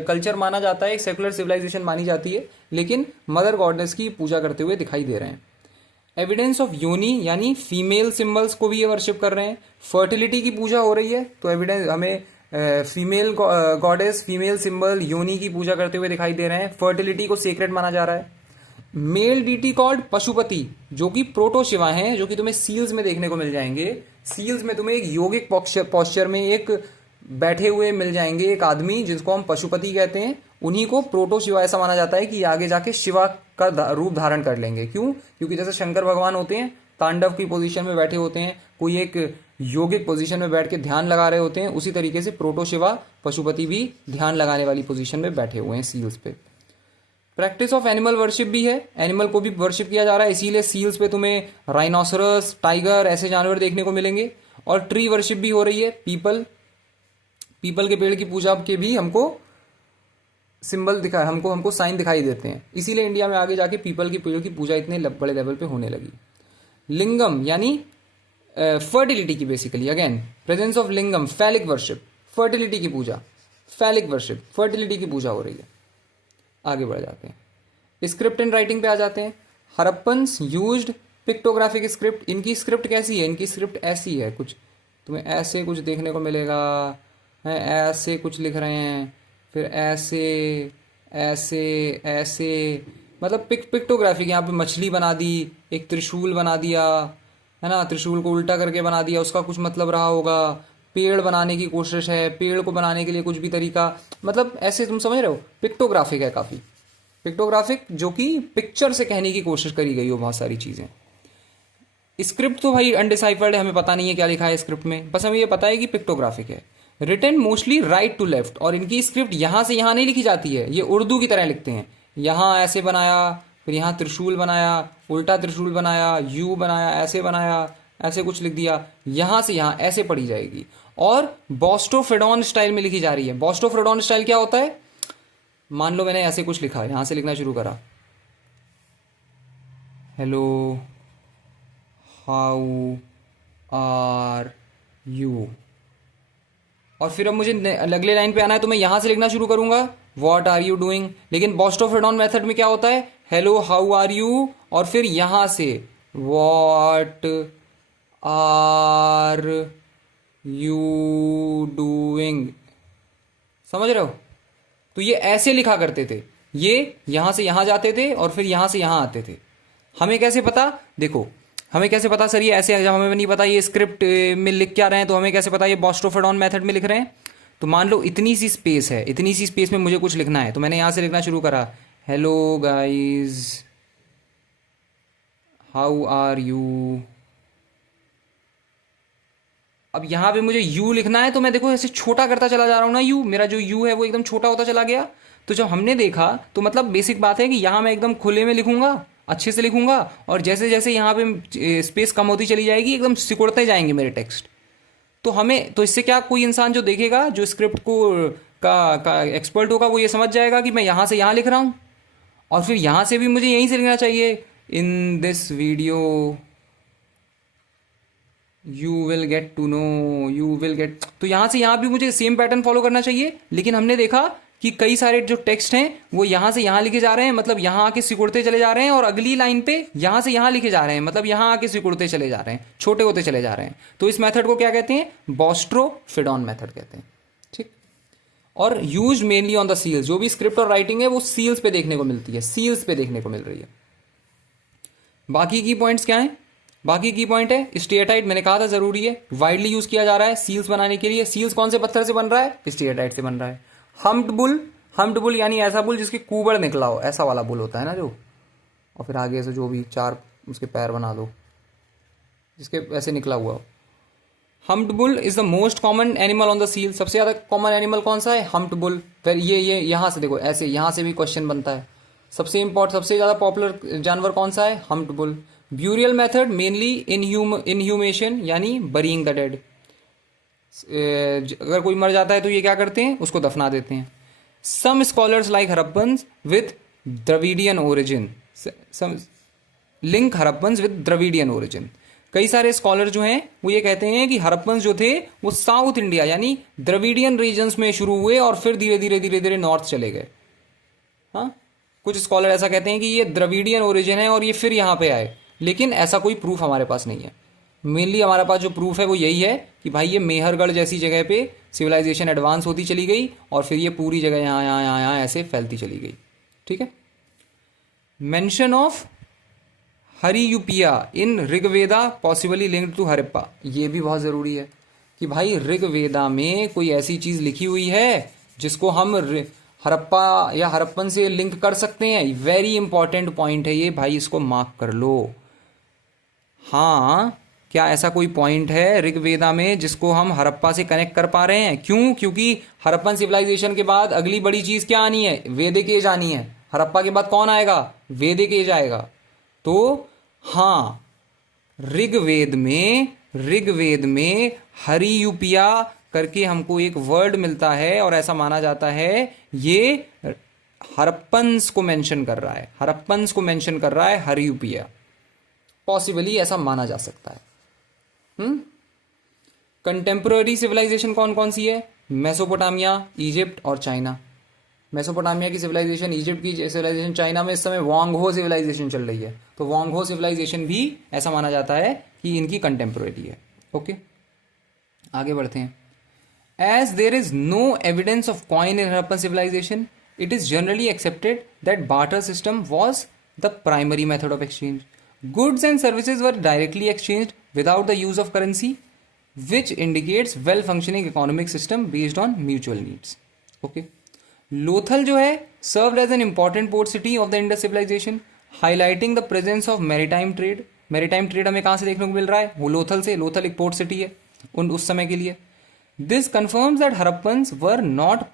कल्चर माना जाता है, एक सेकुलर सिविलाइजेशन मानी जाती है, लेकिन मदर गॉडेस की पूजा करते हुए दिखाई दे रहे हैं। एविडेंस ऑफ योनी यानी फीमेल सिंबल्स को भी ये वर्शिप कर रहे हैं। फर्टिलिटी की पूजा हो रही है, तो एविडेंस हमें फीमेल गॉडेस, फीमेल सिंबल योनी की पूजा करते हुए दिखाई दे रहे हैं। फर्टिलिटी को सीक्रेट माना जा रहा है। मेल डीटी कॉल्ड पशुपति, जो कि प्रोटो शिवा हैं, जो कि तुम्हें सील्स में देखने को मिल जाएंगे। सील्स में तुम्हें एक योगिक पोस्चर में एक बैठे हुए मिल जाएंगे एक आदमी, जिसको हम पशुपति कहते हैं। उन्हीं को प्रोटो शिवा ऐसा माना जाता है कि आगे जाके शिवा का रूप धारण कर लेंगे। क्यों? क्योंकि जैसे शंकर भगवान होते हैं तांडव की पोजीशन में बैठे होते हैं, कोई एक योगिक पोजीशन में बैठ के ध्यान लगा रहे होते हैं, उसी तरीके से प्रोटो शिवा पशुपति भी ध्यान लगाने वाली पोजीशन में बैठे हुए हैं सील्स पे। प्रैक्टिस ऑफ एनिमल वर्शिप भी है, एनिमल को भी वर्शिप किया जा रहा है, इसीलिए सील्स पे तुम्हें राइनोसरस, टाइगर ऐसे जानवर देखने को मिलेंगे। और ट्री वर्शिप भी हो रही है, पीपल के पेड़ की पूजा के भी हमको सिंबल दिखा, हमको साइन दिखाई देते हैं, इसीलिए इंडिया में आगे जाके पीपल के पेड़ की पूजा इतने बड़े लेवल पे होने लगी। लिंगम यानी फर्टिलिटी की, basically again presence of lingam, phallic worship, fertility की पूजा, फैलिक वर्शिप, फर्टिलिटी की पूजा हो रही है। आगे बढ़ जाते हैं, स्क्रिप्ट एंड राइटिंग पे आ जाते हैं। Harappans used pictographic script. इनकी स्क्रिप्ट कैसी है? इनकी स्क्रिप्ट ऐसी है, कुछ तुम्हें ऐसे कुछ देखने को मिलेगा है, ऐसे कुछ लिख रहे हैं, फिर ऐसे ऐसे ऐसे, मतलब पिक्टोग्राफिक। यहाँ पे मछली बना दी, एक त्रिशूल बना दिया, है ना, त्रिशूल को उल्टा करके बना दिया, उसका कुछ मतलब रहा होगा। पेड़ बनाने की कोशिश है, पेड़ को बनाने के लिए कुछ भी तरीका, मतलब ऐसे तुम समझ रहे हो, पिक्टोग्राफिक है काफ़ी, पिक्टोग्राफिक जो कि पिक्चर से कहने की कोशिश करी गई हो बहुत सारी चीज़ें। स्क्रिप्ट तो भाई अनडिसाइफर्ड है, हमें पता नहीं है क्या लिखा है स्क्रिप्ट में, बस हमें ये पता है कि पिक्टोग्राफिक है। Written mostly right to left, और इनकी स्क्रिप्ट यहाँ से यहाँ नहीं लिखी जाती है, ये उर्दू की तरह लिखते हैं। यहाँ ऐसे बनाया, फिर यहाँ त्रिशूल बनाया, उल्टा त्रिशूल बनाया, यू बनाया, ऐसे कुछ लिख दिया, यहाँ से यहाँ ऐसे पढ़ी जाएगी। और बॉस्टोफ्रेडॉन स्टाइल में लिखी जा रही है। बॉस्टोफ्रेडॉन स्टाइल क्या होता है? मान लो मैंने ऐसे कुछ लिखा, यहाँ से लिखना शुरू करा, हेलो हाउ आर यू, और फिर अब मुझे अगले लाइन पे आना है तो मैं यहाँ से लिखना शुरू करूँगा, व्हाट आर यू डूइंग। लेकिन बॉस्टोफ्रेडॉन मेथड में क्या होता है? हेलो हाउ आर यू, और फिर यहाँ से व्हाट आर यू डूइंग। समझ रहे हो? तो ये ऐसे लिखा करते थे, ये यहाँ से यहाँ जाते थे और फिर यहाँ से यहाँ आते थे। हमें कैसे पता? देखो, हमें कैसे पता सर ये ऐसे है? जब हमें नहीं पता ये स्क्रिप्ट में लिख क्या रहे हैं, तो हमें कैसे पता ये बॉस्टोफ्रेडॉन मेथड में लिख रहे हैं? तो मान लो इतनी सी स्पेस है, इतनी सी स्पेस में मुझे कुछ लिखना है, तो मैंने यहाँ से लिखना शुरू करा, hello guys how are you. अब यहाँ पे मुझे यू लिखना है, तो मैं देखो ऐसे छोटा करता चला जा रहा हूँ ना, यू, मेरा जो यू है वो एकदम छोटा होता चला गया। तो जब हमने देखा तो मतलब बेसिक बात है कि यहाँ मैं एकदम खुले में लिखूंगा, अच्छे से लिखूंगा, और जैसे जैसे यहाँ पे स्पेस कम होती चली जाएगी, एकदम सिकुड़ते जाएंगे मेरे टेक्स्ट। तो हमें, तो इससे क्या, कोई इंसान जो देखेगा, जो स्क्रिप्ट को का एक्सपर्ट होगा, वो ये समझ जाएगा कि मैं यहाँ से यहाँ लिख रहा हूँ, और फिर यहाँ से भी मुझे यहीं से लिखना चाहिए, in this video you will get to know, you will get. तो यहाँ से यहाँ भी मुझे सेम पैटर्न फॉलो करना चाहिए। लेकिन हमने देखा कि कई सारे जो टेक्स्ट हैं वो यहाँ से यहाँ लिखे जा रहे हैं, मतलब यहाँ आके सिकुड़ते चले जा रहे हैं, और अगली लाइन पे यहाँ से यहाँ लिखे जा रहे हैं, मतलब यहाँ आके सिकुड़ते चले जा रहे हैं, छोटे होते चले जा रहे हैं। तो इस मेथड को क्या कहते हैं? बॉस्ट्रोफ्रेडॉन मेथड कहते हैं। ठीक। और use mainly on the seals, जो भी स्क्रिप्ट और राइटिंग है वो सील्स पे देखने को मिलती है, सील्स पे देखने को मिल रही है। बाकी की पॉइंट्स क्या है? बाकी की पॉइंट है स्टेटाइट, मैंने कहा था जरूरी है, वाइडली यूज किया जा रहा है सील्स बनाने के लिए। सील्स कौन से पत्थर से बन रहा है? स्टेटाइट से बन रहा है। हम्प्ड बुल, हम्प्ड बुल यानी ऐसा बुल जिसके कुबड़ निकला हो, ऐसा वाला बुल होता है ना जो, और फिर आगे से जो भी चार उसके पैर बना दो, जिसके ऐसे निकला हुआ हो। Humped bull is the most common animal on the seal. सबसे ज्यादा कॉमन एनिमल कौन सा है? Humped bull. फिर ये यहाँ से देखो, ऐसे यहाँ से भी क्वेश्चन बनता है। सबसे इंपॉर्टेंट, सबसे ज्यादा पॉपुलर जानवर कौन सा है? Humped bull. Burial method mainly inhumation यानी बरीइंग द डेड। अगर कोई मर जाता है तो ये क्या करते हैं? उसको दफना देते हैं। Some scholars like Harappans with Dravidian origin, link Harappans with Dravidian origin. कई सारे स्कॉलर जो हैं वो ये कहते हैं कि हरप्पन्स जो थे वो साउथ इंडिया यानी द्रविडियन रीजन्स में शुरू हुए और फिर धीरे धीरे धीरे धीरे नॉर्थ चले गए। हाँ, कुछ स्कॉलर ऐसा कहते हैं कि ये द्रविडियन ओरिजिन है और ये फिर यहाँ पे आए, लेकिन ऐसा कोई प्रूफ हमारे पास नहीं है। मेनली हमारे पास जो प्रूफ है वो यही है कि भाई ये मेहरगढ़ जैसी जगह पे सिविलाइजेशन एडवांस होती चली गई और फिर ये पूरी जगह यहाँ यहाँ यहाँ यहाँ ऐसे फैलती चली गई। ठीक है। Mention of Hariyupiya in Rigveda possibly linked to Harappa, ये भी बहुत ज़रूरी है कि भाई ऋग्वेदा में कोई ऐसी चीज़ लिखी हुई है जिसको हम हरप्पा या हरप्पन से लिंक कर सकते हैं। वेरी इंपॉर्टेंट पॉइंट है ये भाई, इसको मार्क कर लो। हाँ, क्या ऐसा कोई पॉइंट है ऋग्वेदा में जिसको हम हरप्पा से कनेक्ट कर पा रहे हैं? क्यों? क्योंकि हरप्पन सिविलाइजेशन के बाद अगली बड़ी चीज क्या आनी है? वैदिक एज आनी है। हरप्पा के बाद कौन आएगा? वैदिक एज आएगा। तो हाँ, ऋग्वेद में हरियुपिया करके हमको एक वर्ड मिलता है और ऐसा माना जाता है ये हरप्पन्स को मेंशन कर रहा है, हरप्पन्स को मेंशन कर रहा है हरियुपिया। पॉसिबली ऐसा माना जा सकता है। कंटेम्प्रोरी सिविलाइजेशन कौन कौन सी है? मेसोपोटामिया, इजिप्ट और चाइना। मेसोपोटामिया की सिविलाइजेशन, इजिप्ट की सिविलाइजेशन, चाइना में इस समय वांगहो सिविलाइजेशन चल रही है, तो वांगहो सिविलाइजेशन भी ऐसा माना जाता है कि इनकी कंटेम्प्रोरी है। ओके, आगे बढ़ते हैं। As there is no evidence of coin in Harappan civilization, it is generally accepted that barter system was the primary method of exchange. Goods and services were directly exchanged without the use of currency, which indicates well functioning economic system based on mutual needs. Okay. Lothal जो है served as an important port city of the Indus civilization, highlighting the presence of maritime trade. Maritime trade हमें कहाँ से देखने को मिल रहा है? वो लोथल से। लोथल एक पोर्ट सिटी है उस समय के लिए। This confirms that Harappans were not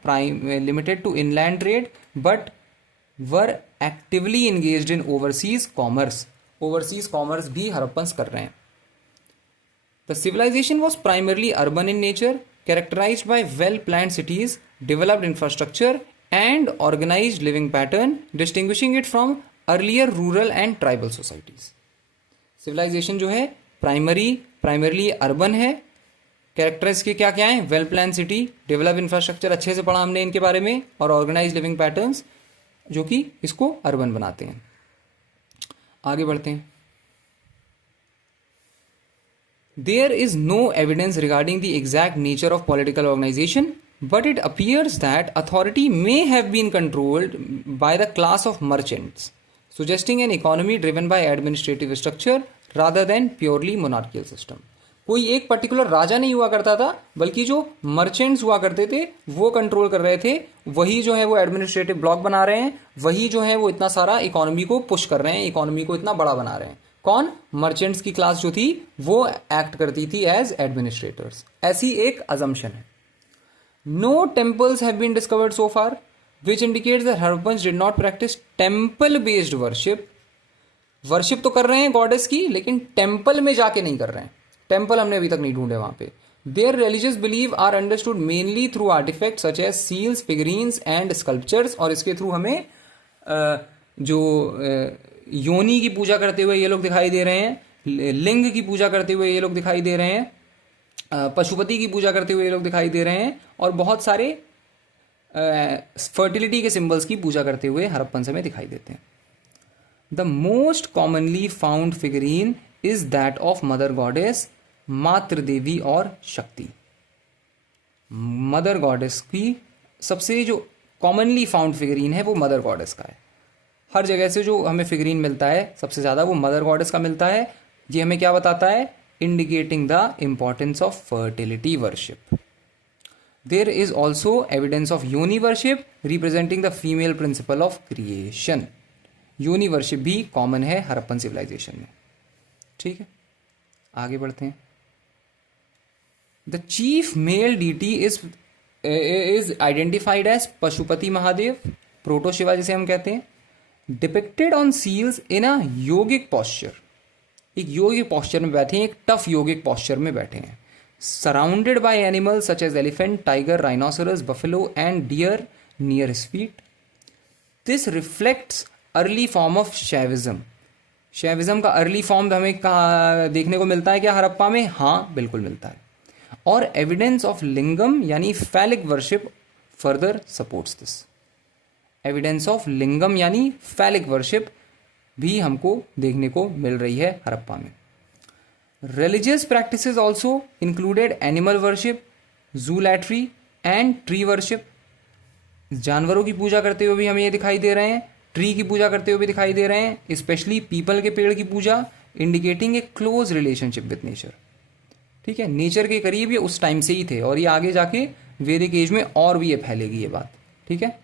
limited to inland trade, but were actively engaged in overseas commerce. Overseas commerce भी हड़प्पन्स कर रहे हैं। The civilization was primarily urban in nature, characterized by well-planned cities, developed infrastructure, and organized living pattern, distinguishing it from earlier rural and tribal societies. Civilization जो है primarily urban है, characteristics के क्या क्या हैं? well-planned city, developed infrastructure, अच्छे से पढ़ा हमने इनके बारे में, और organized living patterns जो कि इसको urban बनाते हैं। आगे बढ़ते हैं। There is no evidence regarding the exact nature of political organization, but it appears that authority may have been controlled by the class of merchants, suggesting an economy driven by administrative structure rather than purely monarchical system. कोई एक particular राजा नहीं हुआ करता था, बल्कि जो merchants हुआ करते थे वो कंट्रोल कर रहे थे, वही जो है वो एडमिनिस्ट्रेटिव ब्लॉक बना रहे हैं, वही जो है वो इतना सारा इकोनॉमी को पुश कर रहे हैं, इकोनॉमी को इतना बड़ा बना रहे हैं। कौन? मर्चेंट्स की क्लास जो थी वो एक्ट करती थी एज एडमिनिस्ट्रेटर्स, ऐसी एक अजम्पशन है। No temples have been discovered so far which indicates that Harappans did not practice temple based worship. Worship तो कर रहे हैं गॉडेस की, लेकिन टेम्पल में जाके नहीं कर रहे हैं। टेम्पल हमने अभी तक नहीं ढूंढे वहां पे। Their religious belief are understood mainly through artifact such as seals, figurines and sculptures, और इसके थ्रू हमें जो योनि की पूजा करते हुए ये लोग दिखाई दे रहे हैं, लिंग की पूजा करते हुए ये लोग दिखाई दे रहे हैं, पशुपति की पूजा करते हुए ये लोग दिखाई दे रहे हैं, और बहुत सारे फर्टिलिटी के सिंबल्स की पूजा करते हुए हड़प्पन में दिखाई देते हैं। The most commonly found figurine is that of mother goddess, मातृ देवी और शक्ति। मदर गॉडेस की सबसे जो कॉमनली फाउंड फिगरीन है वो मदर गॉडेस का है। हर जगह से जो हमें फिगरीन मिलता है सबसे ज़्यादा वो मदर गॉडेस का मिलता है। ये हमें क्या बताता है? Indicating the importance of fertility worship. There is also evidence of yoni worship representing the female principle of creation. Yoni worship भी कॉमन है हड़प्पन सिविलाइजेशन में। ठीक है, आगे बढ़ते हैं। The chief male deity is identified as Pashupati Mahadev, proto Shiva जिसे हम कहते हैं, depicted on seals in a yogic posture. एक योगिक पॉस्चर में बैठे हैं, एक टफ योगिक पॉस्चर में बैठे हैं, surrounded by animals such as elephant, tiger, rhinoceros, buffalo and deer near his feet. This reflects early form of Shaivism. Shaivism का अर्ली फॉर्म हमें कहाँ देखने को मिलता है? क्या हड़प्पा में? हाँ, बिल्कुल मिलता है। और एविडेंस ऑफ लिंगम यानी phallic worship further supports this. Evidence of lingam यानी फैलिक वर्शिप भी हमको देखने को मिल रही है हड़प्पा में। Religious practices also included animal worship, zoolatry and tree worship. जानवरों की पूजा करते हुए भी हमें ये दिखाई दे रहे हैं, ट्री की पूजा करते हुए भी दिखाई दे रहे हैं, स्पेशली पीपल के पेड़ की पूजा, indicating a close relationship with nature. ठीक है, नेचर के करीब ये उस टाइम से ही थे, और ये आगे जाके वैदिक एज में और भी ये फैलेगी ये बात। ठीक है,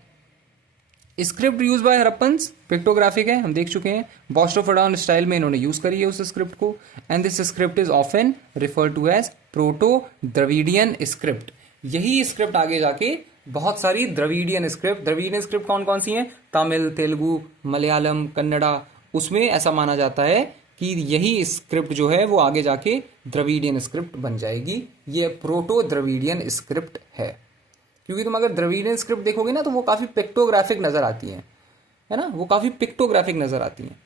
script use by Harappans pictographic है, हम देख चुके हैं। बॉस्टोफोडाउन स्टाइल में इन्होंने यूज करी है उस स्क्रिप्ट को, and this script is often refer to as proto Dravidian script. यही स्क्रिप्ट आगे जाके बहुत सारी द्रविडियन स्क्रिप्ट कौन कौन सी हैं? तमिल, तेलुगु, मलयालम, कन्नड़ा, उसमें ऐसा माना जाता है कि यही स्क्रिप्ट जो है वो आगे जाके द्रविडियन स्क्रिप्ट बन जाएगी। ये प्रोटो द्रविडियन स्क्रिप्ट है, क्योंकि तुम अगर द्रविडियन स्क्रिप्ट देखोगे ना तो वो काफी पिक्टोग्राफिक नजर आती है ना, वो काफी पिक्टोग्राफिक नजर आती हैं।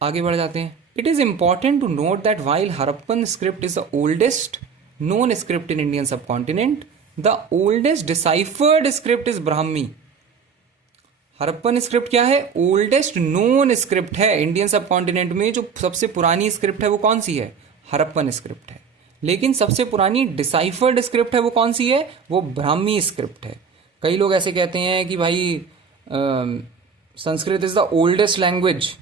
आगे बढ़ जाते हैं। It is important to note that while Harappan script is the oldest known script in Indian subcontinent, the oldest deciphered script is Brahmi. Harappan script क्या है? ओल्डेस्ट नोन स्क्रिप्ट है इंडियन सबकॉन्टिनेंट में। जो सबसे पुरानी स्क्रिप्ट है वो कौन सी है? हरप्पन स्क्रिप्ट है। लेकिन सबसे पुरानी डिसाइफर्ड स्क्रिप्ट है वो कौन सी है? वो ब्राह्मी स्क्रिप्ट है। कई लोग ऐसे कहते हैं कि भाई Sanskrit is the oldest language.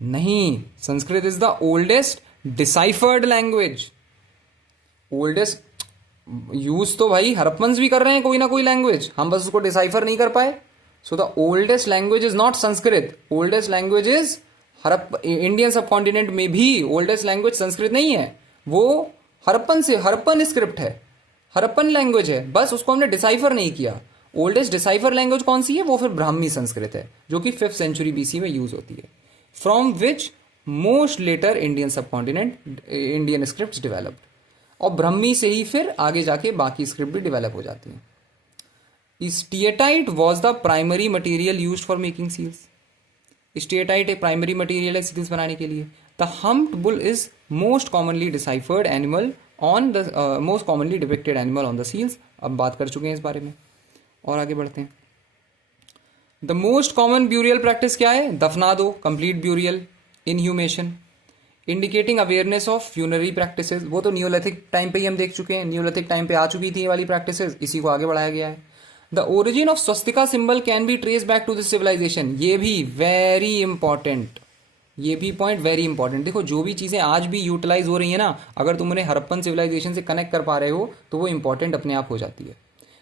नहीं, Sanskrit is the oldest deciphered language. Oldest use तो भाई हरप्पन्स भी कर रहे हैं कोई ना कोई लैंग्वेज, हम बस उसको डिसाइफर नहीं कर पाए। So the oldest language is not Sanskrit, oldest language is Indian सब कॉन्टिनेंट में भी ओल्डेस्ट लैंग्वेज संस्कृत नहीं है, वो हरप्पन स्क्रिप्ट है, हरप्पन लैंग्वेज है, बस उसको हमने डिसाइफर नहीं किया। ओल्डेस्ट डिसाइफर लैंग्वेज कौन सी है? वो फिर ब्राह्मी संस्कृत है, जो कि 5th सेंचुरी BC में यूज होती है। From which most later Indian subcontinent Indian script developed. और ब्रह्मी से ही फिर आगे जाके बाकी स्क्रिप्ट भी डेवलप हो जाती हैं। Steatite was the primary material used for making seals. Steatite एक प्राइमरी मटेरियल है सील्स बनाने के लिए। The humped bull is most commonly deciphered animal on the most commonly depicted animal on the seals. अब बात कर चुके हैं इस बारे में और आगे बढ़ते हैं। The most common burial practice क्या है? दफना दो, complete burial, inhumation, indicating awareness of funerary practices. वो तो न्यूलिथिक टाइम पे ही हम देख चुके हैं, न्यूलिथिक टाइम पे आ चुकी थी ये वाली प्रैक्टिसेस, इसी को आगे बढ़ाया गया है। The origin of swastika symbol can be trace back to this civilisation. ये भी वेरी इंपॉर्टेंट, ये भी पॉइंट वेरी इंपॉर्टेंट। देखो जो भी चीज़ें आज भी यूटिलाइज हो रही है ना, अगर तुम उन्हें हरप्पन सिविलाइजेशन से कनेक्ट कर पा रहे हो तो वो इंपॉर्टेंट अपने आप हो जाती है।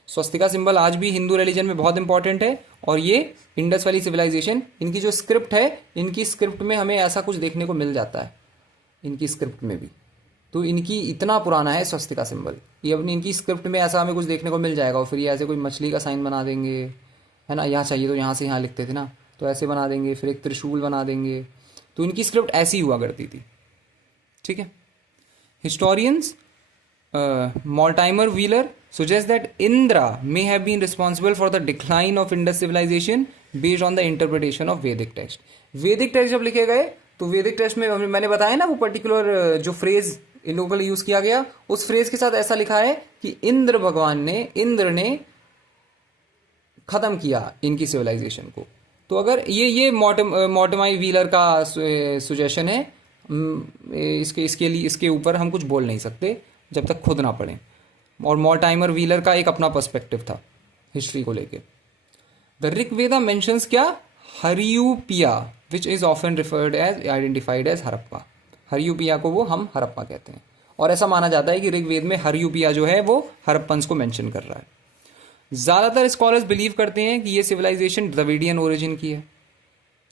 स्वस्तिका सिंबल आज भी हिंदू रिलीजन में बहुत इंपॉर्टेंट है, और ये इंडस वैली सिविलाइजेशन, इनकी जो स्क्रिप्ट है, इनकी स्क्रिप्ट में हमें ऐसा कुछ देखने को मिल जाता है, इनकी स्क्रिप्ट में भी। तो इनकी इतना पुराना है स्वस्तिका सिंबल, ये अपनी इनकी स्क्रिप्ट में ऐसा हमें कुछ देखने को मिल जाएगा। और फिर ये ऐसे कोई मछली का साइन बना देंगे, है ना, यहाँ चाहिए तो यहाँ से यहाँ लिखते थे ना, तो ऐसे बना देंगे, फिर एक त्रिशूल बना देंगे। तो इनकी स्क्रिप्ट ऐसी हुआ करती थी, ठीक है। Historians Mortimer Wheeler suggests that Indra may have been responsible for the decline of Indus civilization based on the interpretation of Vedic text. Vedic text जब लिखे गए तो वेदिक टेक्स्ट में मैंने बताया ना वो पर्टिकुलर जो फ्रेज इन लोगों के लिए यूज किया गया, उस फ्रेज के साथ ऐसा लिखा है कि इंद्र ने खत्म किया इनकी सिविलाइजेशन को। तो अगर ये मॉर्टिमर व्हीलर का सुजेशन है, इसके ऊपर हम कुछ बोल नहीं सकते जब तक खुद ना पढ़ें। और मॉर्टिमर व्हीलर का एक अपना पर्सपेक्टिव था हिस्ट्री को लेके। द ऋग्वेदा मेंशंस क्या? Hariyupiya, which is often referred as identified as Harappa. Hariyupiya को वो हम हरप्पा कहते हैं, और ऐसा माना जाता है कि ऋग्वेद में हरियूपिया जो है वो हरप्पन्स को मेंशन कर रहा है। ज़्यादातर स्कॉलर्स बिलीव करते हैं कि ये सिविलाइजेशन द्रविडियन ओरिजिन की है।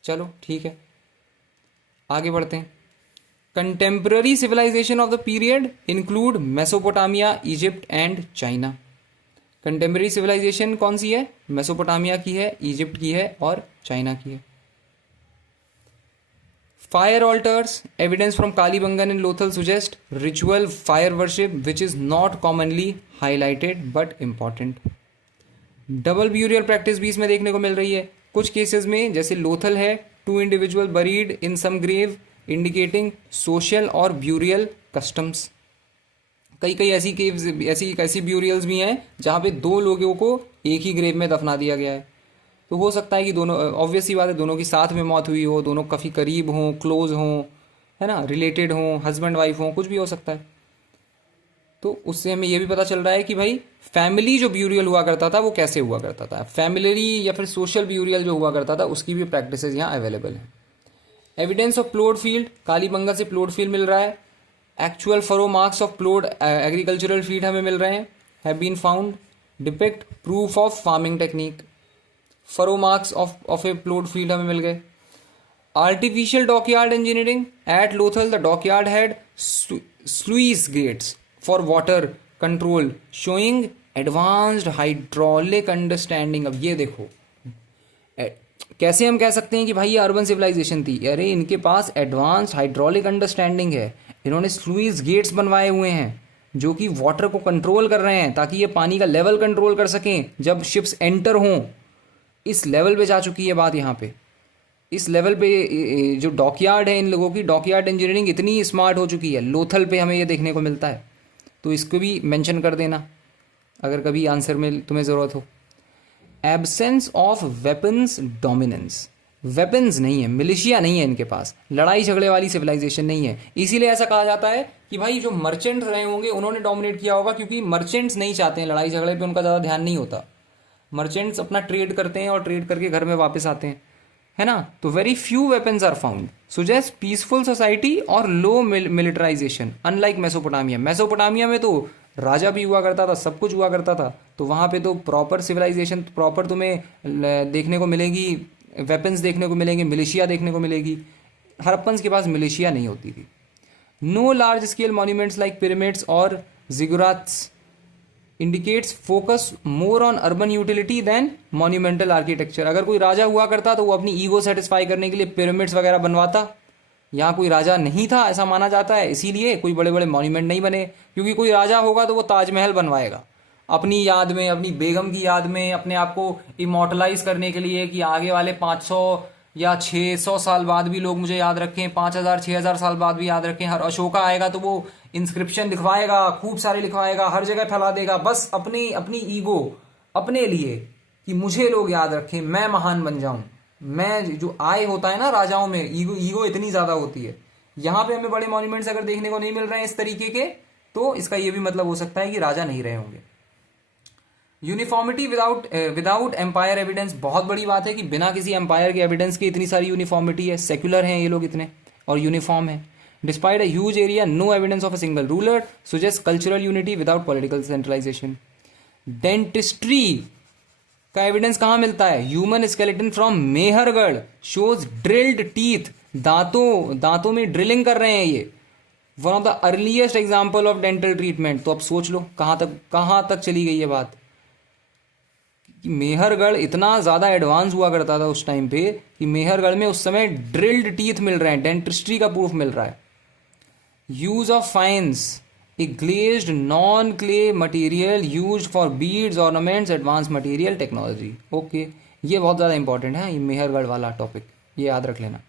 चलो ठीक है, आगे बढ़ते हैं। Contemporary civilization of the period include Mesopotamia, Egypt and China. Contemporary civilization कौन सी है? मेसोपोटामिया की है, इजिप्ट की है और चाइना की है। Fire altars, evidence from Kalibangan and Lothal suggest ritual fire worship which is not commonly highlighted but important. Double burial practice भी इसमें देखने को मिल रही है कुछ केसेस में, जैसे लोथल है, 2 individual buried in some grave indicating social और ब्यूरियल कस्टम्स। कई ऐसी केव्स, ऐसी ब्यूरियल्स भी हैं जहाँ पे 2 लोगों को एक ही ग्रेव में दफना दिया गया है। तो हो सकता है कि दोनों, ऑब्वियस ही बात है, दोनों की साथ में मौत हुई हो, दोनों काफ़ी करीब हों, क्लोज हों, है ना, रिलेटेड हों, हस्बैंड वाइफ हों, कुछ भी हो सकता है। तो उससे हमें ये भी पता चल रहा है कि भाई फैमिली जो ब्यूरियल हुआ करता था वो कैसे हुआ करता था। फैमिली या फिर सोशल ब्यूरियल जो हुआ करता था उसकी भी प्रैक्टिसेस यहाँ अवेलेबल है। Evidence of ploughed field, Kalibangan से प्लॉड फील्ड मिल रहा है। Actual furrow marks of ploughed agricultural field हमें मिल रहे हैं, have been found, depict proof of farming technique. Furrow marks of a ploughed field हमें मिल गए। Artificial dockyard engineering at Lothal, the dockyard had sluice gates for water control showing advanced hydraulic understanding. अब ये देखो कैसे हम कह सकते हैं कि भाई ये अर्बन सिविलाइजेशन थी। अरे इनके पास एडवांस हाइड्रोलिक अंडरस्टैंडिंग है, इन्होंने स्लुइस गेट्स बनवाए हुए हैं जो कि वाटर को कंट्रोल कर रहे हैं ताकि ये पानी का लेवल कंट्रोल कर सकें जब शिप्स एंटर हों। इस लेवल पे जा चुकी है बात यहाँ पे। इस लेवल पे जो डॉकयार्ड है इन लोगों की, डॉकयार्ड इंजीनियरिंग इतनी स्मार्ट हो चुकी है, लोथल पे हमें ये देखने को मिलता है। तो इसको भी मेंशन कर देना अगर कभी आंसर में तुम्हें ज़रूरत हो। Absence of weapons dominance, weapons नहीं है, मिलिशिया नहीं है इनके पास, लड़ाई झगड़े वाली सिविलाइजेशन नहीं है। इसीलिए ऐसा कहा जाता है कि भाई जो मर्चेंट रहे होंगे उन्होंने डोमिनेट किया होगा, क्योंकि मर्चेंट्स नहीं चाहते हैं लड़ाई झगड़े पे, उनका ज़्यादा ध्यान नहीं होता। मर्चेंट्स अपना ट्रेड करते हैं और ट्रेड करके घर में वापस आते हैं, है ना। तो very few weapons are found, suggest peaceful society और low militarisation unlike Mesopotamia. Mesopotamia में तो राजा भी हुआ करता था, सब कुछ हुआ करता था, तो वहाँ पे तो प्रॉपर सिविलाइजेशन, प्रॉपर तुम्हें देखने को मिलेगी, वेपन्स देखने को मिलेंगे, मिलिशिया देखने को मिलेगी। हड़प्पन्स के पास मिलिशिया नहीं होती थी। No large scale monuments like pyramids और ziggurats indicates focus more on urban utility than monumental architecture. अगर कोई राजा हुआ करता तो वो अपनी ईगो सेटिस्फाई करने के लिए पिरामिड्स वगैरह बनवाता। यहाँ कोई राजा नहीं था ऐसा माना जाता है, इसीलिए कोई बड़े बड़े मॉन्यूमेंट नहीं बने, क्योंकि कोई राजा होगा तो वो ताजमहल बनवाएगा अपनी याद में, अपनी बेगम की याद में, अपने आप को इमोर्टलाइज करने के लिए कि आगे वाले 500 या 600 साल बाद भी लोग मुझे याद रखें, 5000 6000 साल बाद भी याद रखें। हर अशोका आएगा तो वो इंस्क्रिप्शन लिखवाएगा, खूब सारे लिखवाएगा, हर जगह फैला देगा, बस अपनी अपनी ईगो, अपने लिए कि मुझे लोग याद रखें, मैं महान बन जाऊं। मैं जो आय होता है ना राजाओं में, ईगो इतनी ज्यादा होती है। यहाँ पे हमें बड़े मॉन्यूमेंट्स अगर देखने को नहीं मिल रहे हैं इस तरीके के, तो इसका ये भी मतलब हो सकता है कि राजा नहीं रहे होंगे। यूनिफॉर्मिटी विदाउट एम्पायर एविडेंस, बहुत बड़ी बात है कि बिना किसी एम्पायर के एविडेंस की इतनी सारी यूनिफॉर्मिटी है, सेक्युलर हैं ये लोग इतने और यूनिफॉर्म है। Despite a huge area, no evidence of a single ruler, suggest cultural unity without political centralisation. Dentistry का एविडेंस कहां मिलता है? Human skeleton from Mehrgarh shows drilled teeth, दांतों में ड्रिलिंग कर रहे हैं ये। One of the earliest example of dental treatment. तो अब सोच लो कहां तक चली गई ये बात कि मेहरगढ़ इतना ज़्यादा एडवांस हुआ करता था उस टाइम पे कि मेहरगढ़ में उस समय ड्रिल्ड टीथ मिल रहे हैं, डेंटिस्ट्री का प्रूफ मिल रहा है। Use of faience, a glazed non clay material used for beads ornaments advance material technology. Okay, ये बहुत ज़्यादा इंपॉर्टेंट है, ये मेहरगढ़ वाला टॉपिक, ये याद रख लेना।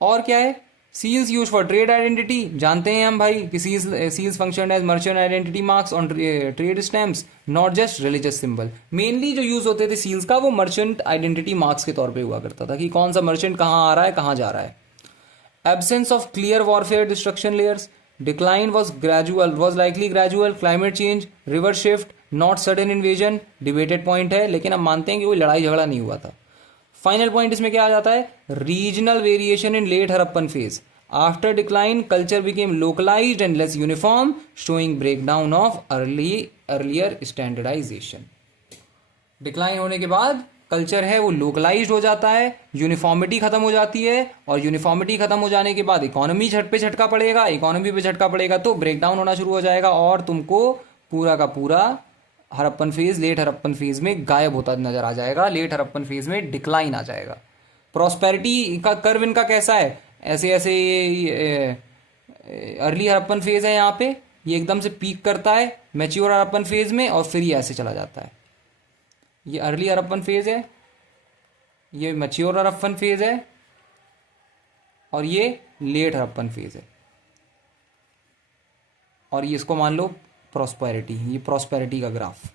और क्या है? Seals use for trade identity, जानते हैं हम भाई कि seals function as merchant identity marks on trade stamps, not just religious symbol. Mainly जो यूज होते थे सील्स का, वो मर्चेंट आइडेंटिटी मार्क्स के तौर पे हुआ करता था कि कौन सा मर्चेंट कहाँ आ रहा है, कहाँ जा रहा है। Absence of clear warfare destruction layers, decline was likely gradual, climate change, river shift, not sudden invasion, debated point है, लेकिन हम मानते हैं कि कोई लड़ाई झगड़ा नहीं हुआ था। फाइनल पॉइंट इसमें क्या आ जाता है? Regional variation in late Harappan phase, after decline culture became localised and less uniform, showing breakdown of earlier standardisation. Decline होने के बाद कल्चर है वो लोकलाइज्ड हो जाता है, यूनिफॉर्मिटी खत्म हो जाती है, और यूनिफॉर्मिटी खत्म हो जाने के बाद इकोनॉमी झटका पड़ेगा, इकोनॉमी पे झटका पड़ेगा तो ब्रेकडाउन होना शुरू हो जाएगा, और तुमको पूरा का पूरा Harappan phase, late Harappan phase में गायब होता नजर आ जाएगा, लेट हड़प्पन फेज में डिक्लाइन आ जाएगा। प्रॉस्पेरिटी का कर्व इनका कैसा है? ऐसे ऐसे अर्ली हड़प्पन फेज है यहाँ पे, ये एकदम से पीक करता है मैच्योर हड़प्पन फेज में, और फिर ये ऐसे चला जाता है। ये अर्ली हड़प्पन फेज है, ये मैच्योर हड़प्पन फेज है, और ये लेट हड़प्पन फेज है, और ये इसको मान लो प्रॉस्पेरिटी, ये प्रॉस्पेरिटी का ग्राफ,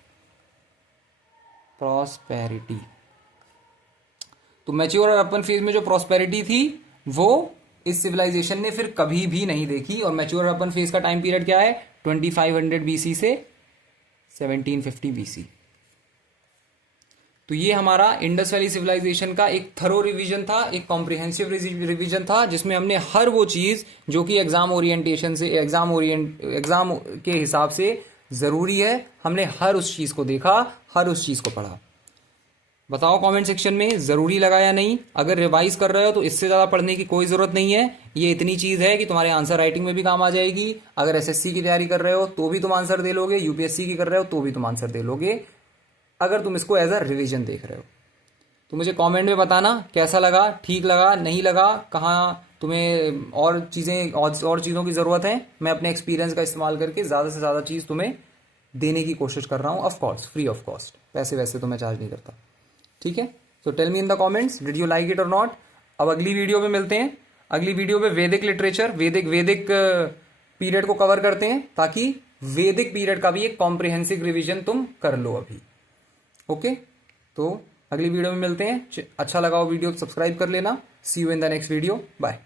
प्रॉस्पेरिटी। तो मैच्योर हड़प्पन फेज में जो प्रॉस्पेरिटी थी वो इस सिविलाइजेशन ने फिर कभी भी नहीं देखी। और मैच्योर हड़प्पन फेज का टाइम पीरियड क्या है? 2500 बीसी से 1750 बीसी। तो ये हमारा इंडस वैली सिविलाइजेशन का एक थरो रिवीजन था, एक कॉम्प्रिहेंसिव रिवीजन था, जिसमें हमने हर वो चीज जो कि एग्जाम ओरिएंटेशन से, एग्जाम के हिसाब से जरूरी है, हमने हर उस चीज को देखा, हर उस चीज को पढ़ा। बताओ कमेंट सेक्शन में जरूरी लगा या नहीं। अगर रिवाइज कर रहे हो तो इससे ज्यादा पढ़ने की कोई जरूरत नहीं है, ये इतनी चीज है कि तुम्हारे आंसर राइटिंग में भी काम आ जाएगी। अगर एसएससी की तैयारी कर रहे हो तो भी तुम आंसर दे लोगे, यूपीएससी की कर रहे हो तो भी तुम आंसर दे लोगे, अगर तुम इसको एज अ रिवीजन देख रहे हो। तो मुझे कमेंट में बताना कैसा लगा, ठीक लगा, नहीं लगा, कहाँ तुम्हें और चीज़ें और चीज़ों की ज़रूरत है। मैं अपने एक्सपीरियंस का इस्तेमाल करके ज़्यादा से ज़्यादा चीज़ तुम्हें देने की कोशिश कर रहा हूँ, of course free of cost, पैसे वैसे तो मैं चार्ज नहीं करता। ठीक है, so tell me in the comments, did you like it और नॉट। अब अगली वीडियो में मिलते हैं। अगली वीडियो में वैदिक लिटरेचर, वैदिक पीरियड को कवर करते हैं, ताकि वैदिक पीरियड का भी एक कॉम्प्रिहेंसिव रिवीजन तुम कर लो अभी। ओके, तो अगली वीडियो में मिलते हैं। अच्छा लगा हो वीडियो सब्सक्राइब कर लेना। See you in the next video, bye.